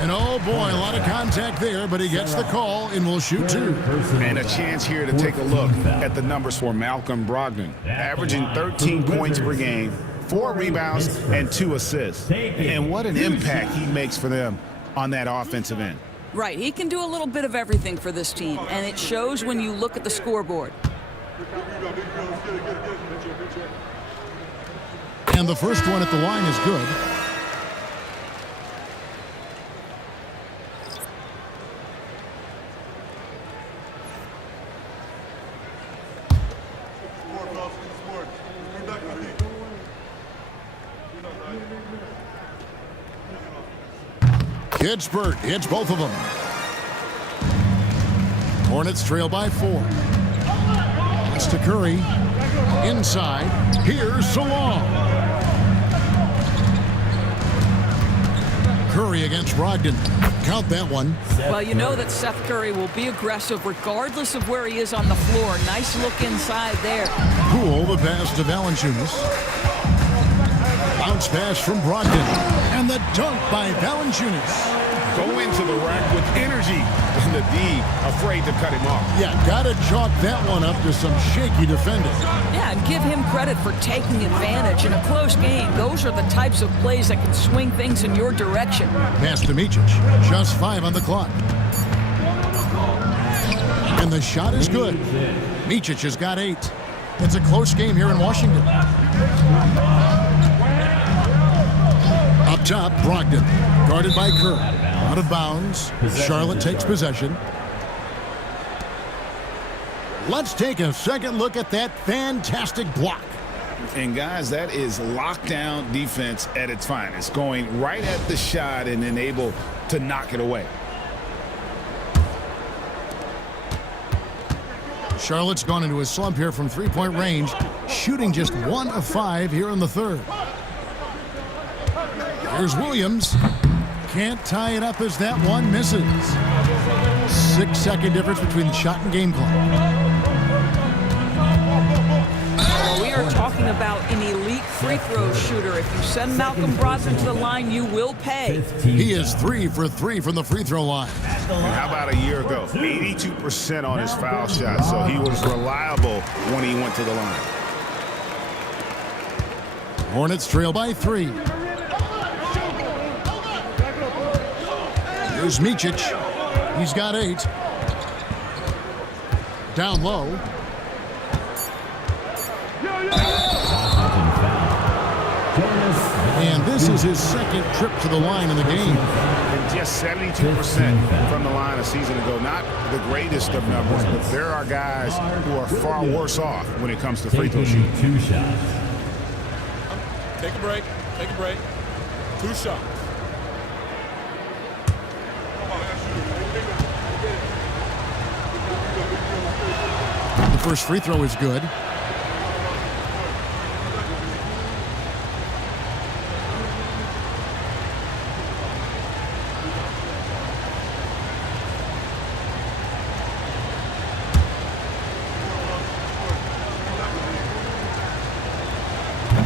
And oh boy, a lot of contact there, but he gets the call and will shoot 2. And a chance here to take a look at the numbers for Malcolm Brogdon. Averaging 13 points per game, 4 rebounds, and 2 assists. And what an impact he makes for them on that offensive end. Right, he can do a little bit of everything for this team, and it shows when you look at the scoreboard. And the first one at the line is good. Kispert hits both of them. Hornets trail by 4. Pass to Curry. Inside. Here's Salon. Curry against Brogdon. Count that one. Well, you know that Seth Curry will be aggressive regardless of where he is on the floor. Nice look inside there. Poole the pass to Valanciunas. Bounce pass from Brogdon. And the dunk by Valanciunas. Go into the rack with energy, and the D afraid to cut him off. Yeah, gotta chalk that one up to some shaky defending. Yeah, and give him credit for taking advantage in a close game. Those are the types of plays that can swing things in your direction. Pass to Micic. Just 5 on the clock. And the shot is good. Micic has got 8. It's a close game here in Washington. Up top, Brogdon. Guarded by Kerr. Out of bounds. Charlotte takes possession. Let's take a second look at that fantastic block. And guys, that is lockdown defense at its finest. Going right at the shot and then able to knock it away. Charlotte's gone into a slump here from three-point range, shooting just 1 of 5 here in the third. Here's Williams. Can't tie it up as that one misses. 6-second difference between the shot and game clock. Well, we are talking about an elite free throw shooter. If you send Malcolm Brogdon to the line, you will pay. He is 3 for 3 from the free throw line. And how about a year ago? 82% on his foul shot, so he was reliable when he went to the line. Hornets trail by 3. Here's Micic. He's got 8. Down low. And this is his second trip to the line in the game. And just 72% from the line a season ago. Not the greatest of numbers, but there are guys who are far worse off when it comes to free throw shooting. 2 shots. Take a break. Take a break. 2 shots. The first free throw is good.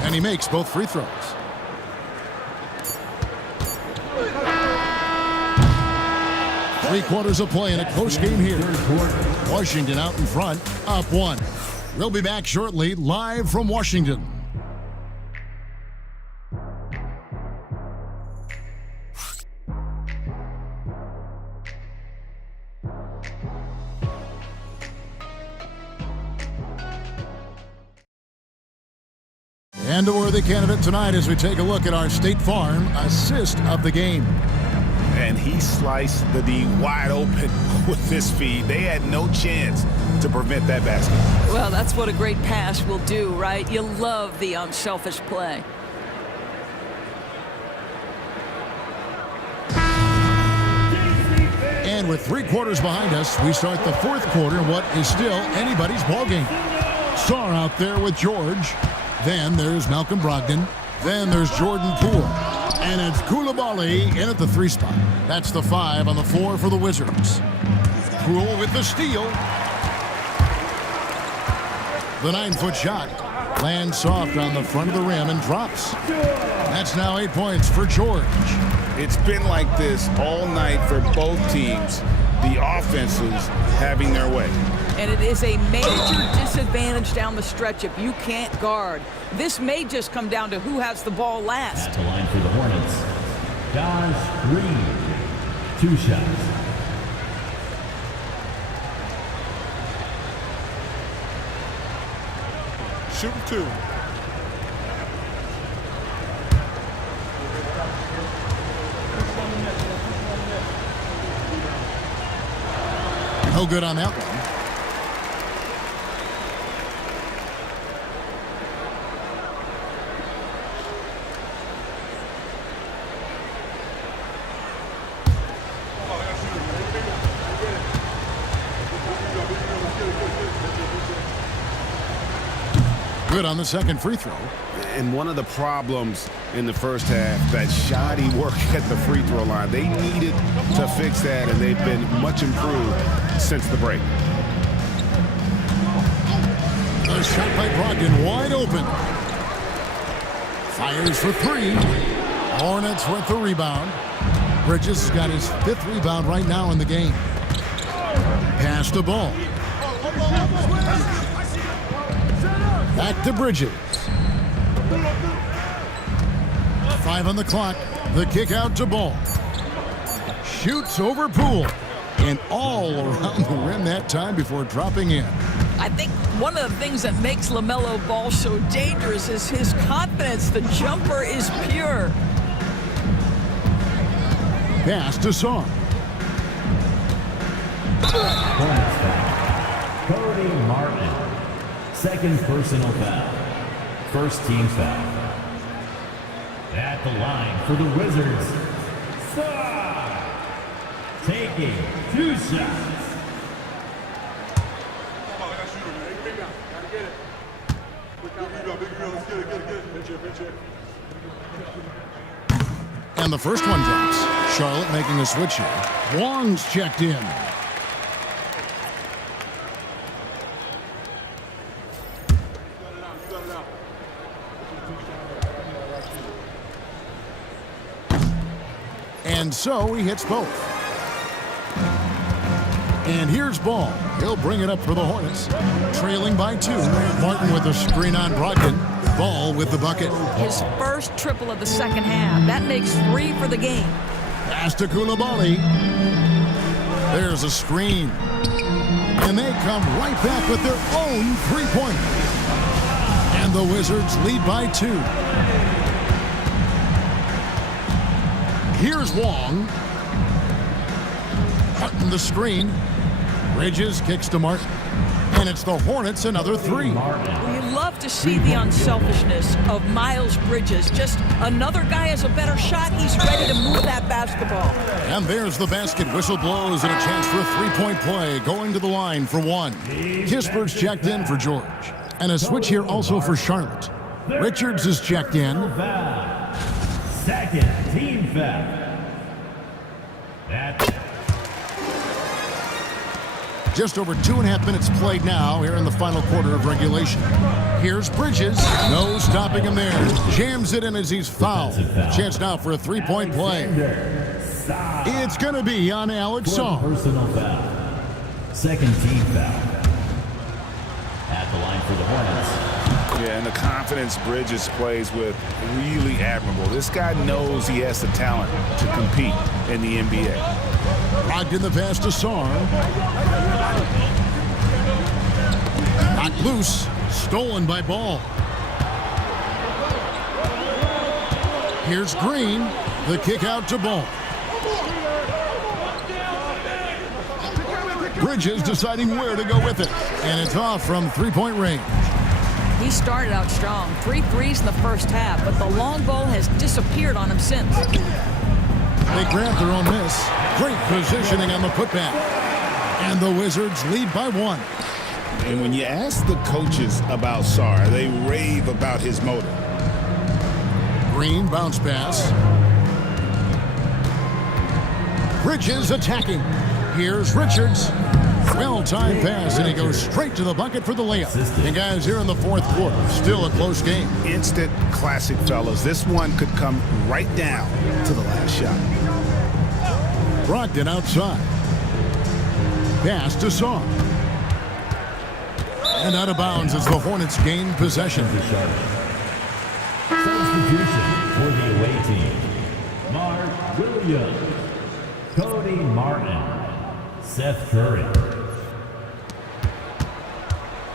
And he makes both free throws. Three-quarters of play in a close game here. Washington out in front, up 1. We'll be back shortly, live from Washington. And a worthy candidate tonight as we take a look at our State Farm assist of the game. And he sliced the D wide open with this feed. They had no chance to prevent that basket. Well, that's what a great pass will do, right? You love the unselfish play. And with 3 quarters behind us, we start the fourth quarter in what is still anybody's ballgame. Sarr out there with George. Then there's Malcolm Brogdon. Then there's Jordan Poole. And it's Coulibaly in at the 3 spot. That's the 5 on the 4 for the Wizards. Poole with the steal. The 9-foot shot lands soft on the front of the rim and drops. That's now 8 points for George. It's been like this all night for both teams. The offenses having their way. And it is a major disadvantage down the stretch if you can't guard. This may just come down to who has the ball last. At the line for the Hornets, Josh Green. 2 shots. Shooting 2. No good on that one. Good on the second free throw. And one of the problems in the first half, that shoddy work at the free throw line. They needed to fix that, and they've been much improved since the break. The shot by Brogdon wide open. Fires for 3. Hornets with the rebound. Bridges has got his 5th rebound right now in the game. Pass the ball. Back to Bridges. 5 on the clock. The kick out to Ball. Shoots over Poole. And all around the rim that time before dropping in. I think one of the things that makes LaMelo Ball so dangerous is his confidence. The jumper is pure. Pass to Sarr. Hornets foul. Cody Martin. 2nd personal foul. 1st team foul. At the line for the Wizards, Sarr. Taking 2 shots. And the first one drops. Charlotte making a switch here. Wong's checked in. And so he hits both. And here's Ball. He'll bring it up for the Hornets. Trailing by 2. Martin with a screen on Brogdon. Ball with the bucket. His first triple of the second half. That makes 3 for the game. Pass to Coulibaly. There's a screen. And they come right back with their own 3-pointer. And the Wizards lead by 2. Here's Wong. Martin the screen. Bridges kicks to Martin. And it's the Hornets another 3. Well, you love to see the unselfishness of Miles Bridges. Just another guy has a better shot. He's ready to move that basketball. And there's the basket. Whistle blows and a chance for a 3-point play. Going to the line for 1. Kisper's checked in for George. And a switch here also for Charlotte. Richards is checked in. 2nd team foul. Just over 2.5 minutes played now here in the final quarter of regulation. Here's Bridges. No stopping him there. Jams it in as he's fouled. Chance now for a 3-point play. It's going to be on Alex Sarr. Personal foul. 2nd team foul. At the line for the Hornets. Yeah, and the confidence Bridges plays with, really admirable. This guy knows he has the talent to compete in the NBA. Locked in the pass to Sarr. Knocked loose. Stolen by Ball. Here's Green. The kick out to Ball. Bridges deciding where to go with it. And it's off from three-point range. He started out strong. 3 threes in the first half, but the long ball has disappeared on him since. They grab their own miss. Great positioning on the putback. And the Wizards lead by 1. And when you ask the coaches about Sarr, they rave about his motor. Green bounce pass. Bridges attacking. Here's Richards. Well-timed pass, and he goes straight to the bucket for the layup. And guys, here in the fourth quarter, still a close game. Instant classic, fellas. This one could come right down to the last shot. Brogdon outside. Pass to Sarr. And out of bounds as the Hornets gain possession. Substitution for the away team. Mark Williams. Cody Martin. Seth Curry.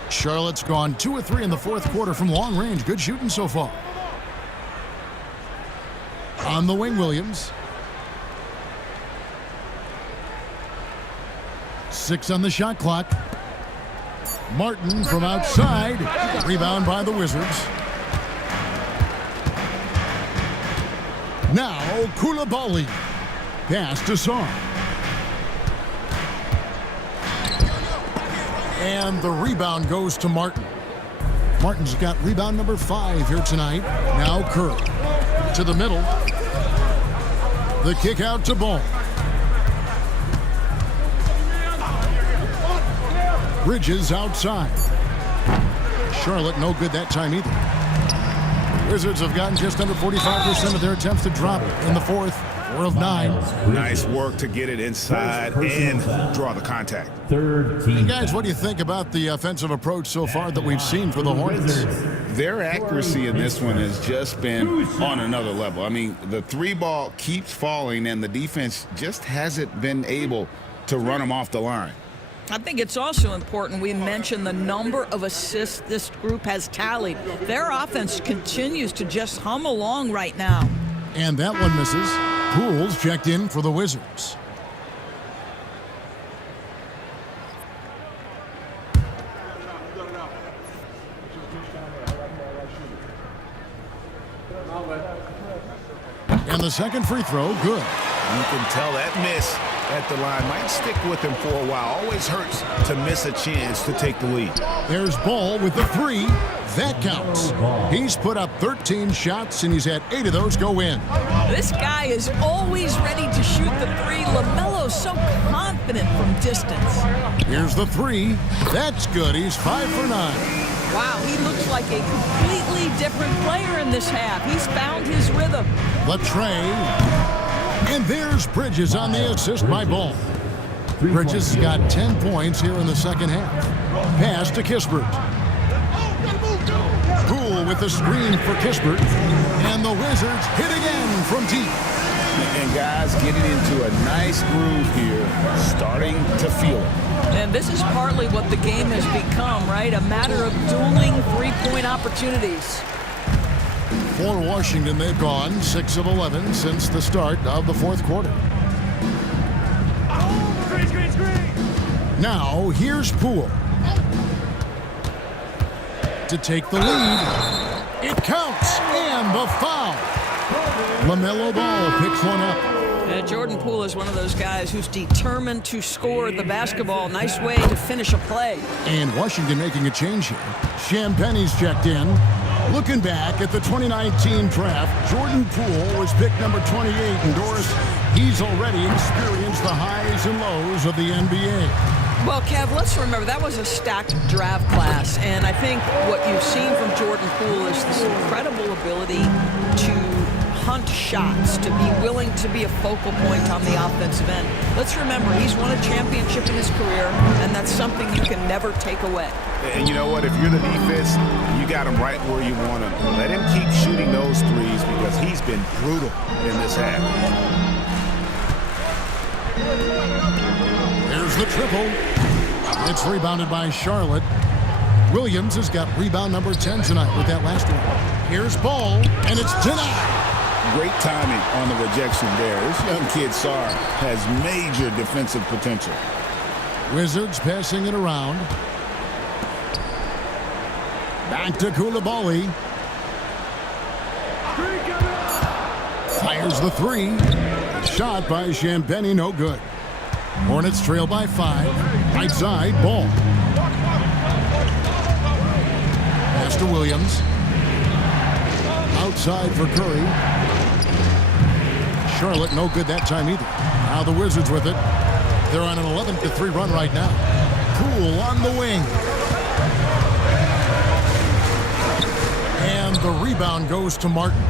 Charlotte's gone 2 of 3 in the fourth quarter from long range. Good shooting so far. On the wing, Williams. 6 on the shot clock. Martin from outside. Rebound by the Wizards. Now Koulibaly. Pass to Sarr. And the rebound goes to Martin. Martin's got rebound number 5 here tonight. Now Curry. To the middle. The kick out to Ball. Bridges outside. Charlotte no good that time either. The Wizards have gotten just under 45% of their attempts to drop in the fourth. 4 of 9. Nice work to get it inside and draw the contact. Third team. Hey guys, what do you think about the offensive approach so far that we've seen for the Hornets? Their accuracy in this one has just been on another level. I mean, the 3 ball keeps falling, and the defense just hasn't been able to run them off the line. I think it's also important we mention the number of assists this group has tallied. Their offense continues to just hum along right now. And that one misses. Pools checked in for the Wizards. And the second free throw, good. You can tell that miss at the line might stick with him for a while. Always hurts to miss a chance to take the lead. There's Ball with the 3. That counts. He's put up 13 shots, and he's had 8 of those go in. This guy is always ready to shoot the 3. LaMelo's so confident from distance. Here's the 3. That's good. He's 5 for 9. Wow, he looks like a completely different player in this half. He's found his rhythm. Latrey. And there's Bridges on the assist by Ball. Bridges has got 10 points here in the second half. Pass to Kispert. Poole with the screen for Kispert. And the Wizards hit again from deep. And guys getting into a nice groove here, starting to feel it. And this is partly what the game has become, right? A matter of dueling 3-point opportunities. For Washington, they've gone 6 of 11 since the start of the fourth quarter. Now, here's Poole. To take the lead. It counts, and the foul. LaMelo Ball picks one up. Jordan Poole is one of those guys who's determined to score the basketball. Nice way to finish a play. And Washington making a change here. Champagne's checked in. Looking back at the 2019 draft, Jordan Poole was picked number 28. And Doris, he's already experienced the highs and lows of the NBA. Well, Kev, let's remember that was a stacked draft class. And I think what you've seen from Jordan Poole is this incredible ability to hunt shots, to be willing to be a focal point on the offensive end. Let's remember, he's won a championship in his career, and that's something you can never take away. And you know what? If you're the defense, you got him right where you want him. Let him keep shooting those threes because he's been brutal in this half. There's the triple. It's rebounded by Charlotte. Williams has got rebound number 10 tonight with that last one. Here's Ball, and it's denied. Great timing on the rejection there. This young kid, Sarr, has major defensive potential. Wizards passing it around. Back to Koulibaly. Fires the three. Shot by Champagny, no good. Hornets trail by 5. Right side, ball. Pass to Williams. Outside for Curry. Charlotte, no good that time either. Now the Wizards with it. They're on an 11-3 run right now. Poole on the wing. And the rebound goes to Martin.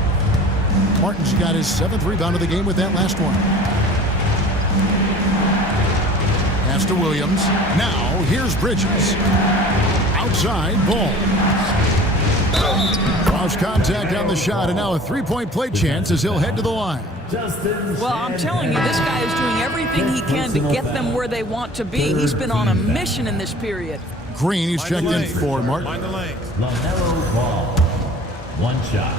Martin's got his 7th rebound of the game with that last one. Pass to Williams. Now, here's Bridges. Outside, ball. Cross contact on the shot, and now a three-point play chance as he'll head to the line. Well, I'm telling you, this guy is doing everything he can to get them where they want to be. He's been on a mission in this period. Green, he's checked in for Martin. Mind the lanes. LaMelo Ball. One shot.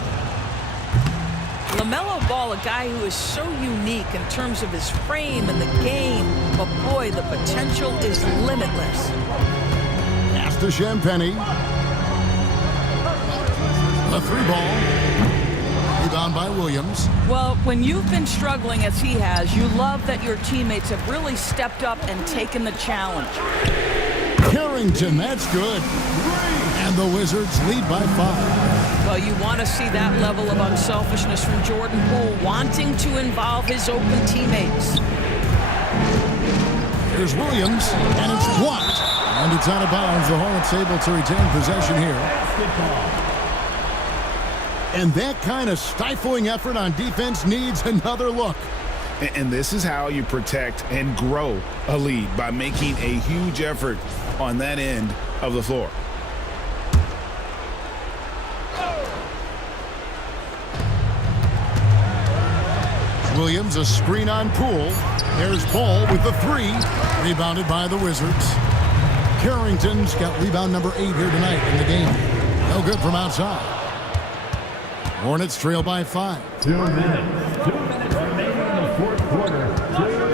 LaMelo Ball, a guy who is so unique in terms of his frame and the game, but boy, the potential is limitless. Pass to Champagny. A 3-ball. Rebound by Williams. Well, when you've been struggling as he has, you love that your teammates have really stepped up and taken the challenge. Carrington, that's good. And the Wizards lead by 5. Well, you want to see that level of unselfishness from Jordan Poole, wanting to involve his open teammates. Here's Williams, and it's blocked. And it's out of bounds. The Hornets able to retain possession here. And that kind of stifling effort on defense needs another look. And this is how you protect and grow a lead, by making a huge effort on that end of the floor. Williams, a screen on Poole. There's Ball with the 3. Rebounded by the Wizards. Carrington's got rebound number 8 here tonight in the game. No good from outside. Hornets trail by 5. 2 minutes. 2 minutes remaining in the fourth quarter.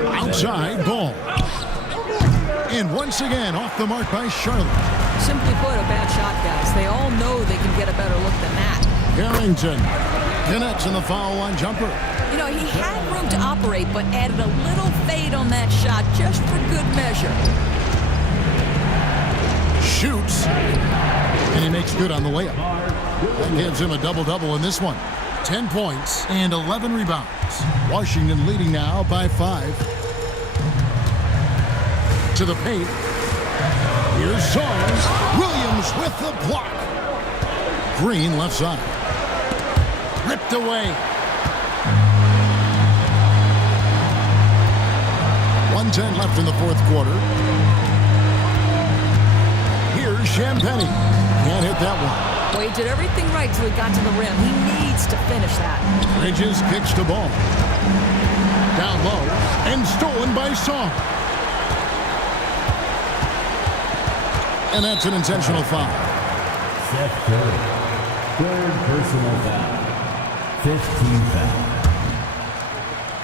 Outside, Ball. And once again, off the mark by Charlotte. Simply put, a bad shot, guys. They all know they can get a better look than that. Carrington connects in the foul line jumper. You know, he had room to operate, but added a little fade on that shot just for good measure. Shoots. And he makes good on the layup. That gives him a double-double in this one. 10 points and 11 rebounds. Washington leading now by 5. To the paint. Here's Sarr. Williams with the block. Green left side. Ripped away. 1:10 left in the fourth quarter. Here's Champagny. Can't hit that one. Well, he did everything right till he got to the rim. He needs to finish that. Bridges kicks the ball. Down low. And stolen by Sarr. And that's an intentional foul. Seth Curry. 3rd personal foul. 15th foul.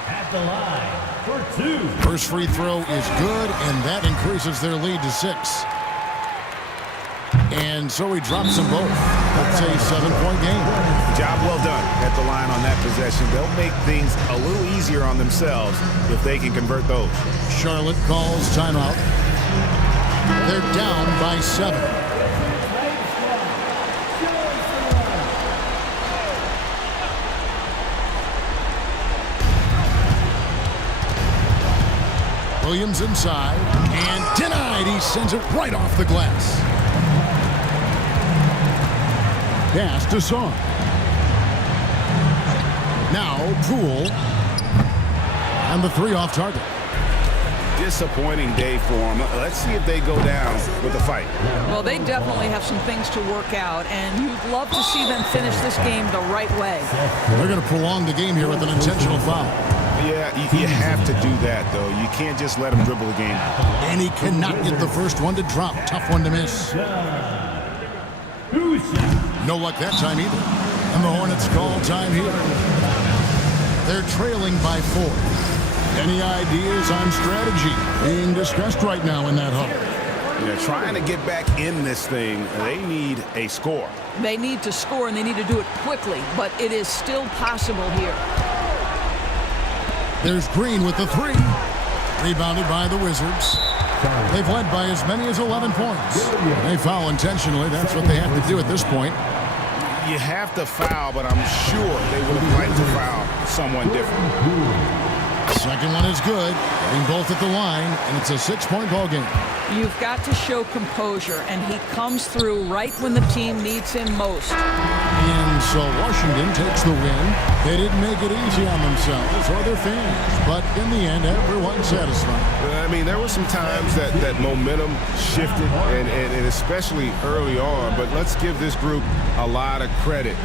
At the line for 2. First free throw is good, and that increases their lead to 6. And so he drops them both. That's a 7-point game. Job well done at the line on that possession. They'll make things a little easier on themselves if they can convert those. Charlotte calls timeout. They're down by 7. Williams inside, and denied. He sends it right off the glass. Pass to Sarr. Now Poole. And the 3 off target. Disappointing day for them. Let's see if they go down with a fight. Well, they definitely have some things to work out, and you'd love to see them finish this game the right way. They're going to prolong the game here with an intentional foul. Yeah, you have to do that, though. You can't just let him dribble the game. And he cannot get the first one to drop. Tough one to miss. No luck that time either. And the Hornets call time here. They're trailing by 4. Any ideas on strategy being discussed right now in that huddle? Yeah, trying to get back in this thing, they need a score. They need to score, and they need to do it quickly, but it is still possible here. There's Green with the 3. Rebounded by the Wizards. They've led by as many as 11 points. They foul intentionally. That's what they have to do at this point. You have to foul, but I'm sure they would have liked to foul someone different. Second one is good. Getting both at the line, and it's a 6-point ball game. You've got to show composure, and he comes through right when the team needs him most. And so Washington takes the win. They didn't make it easy on themselves or their fans, but in the end, everyone's satisfied. I mean, there were some times that momentum shifted, and especially early on, but let's give this group a lot of credit.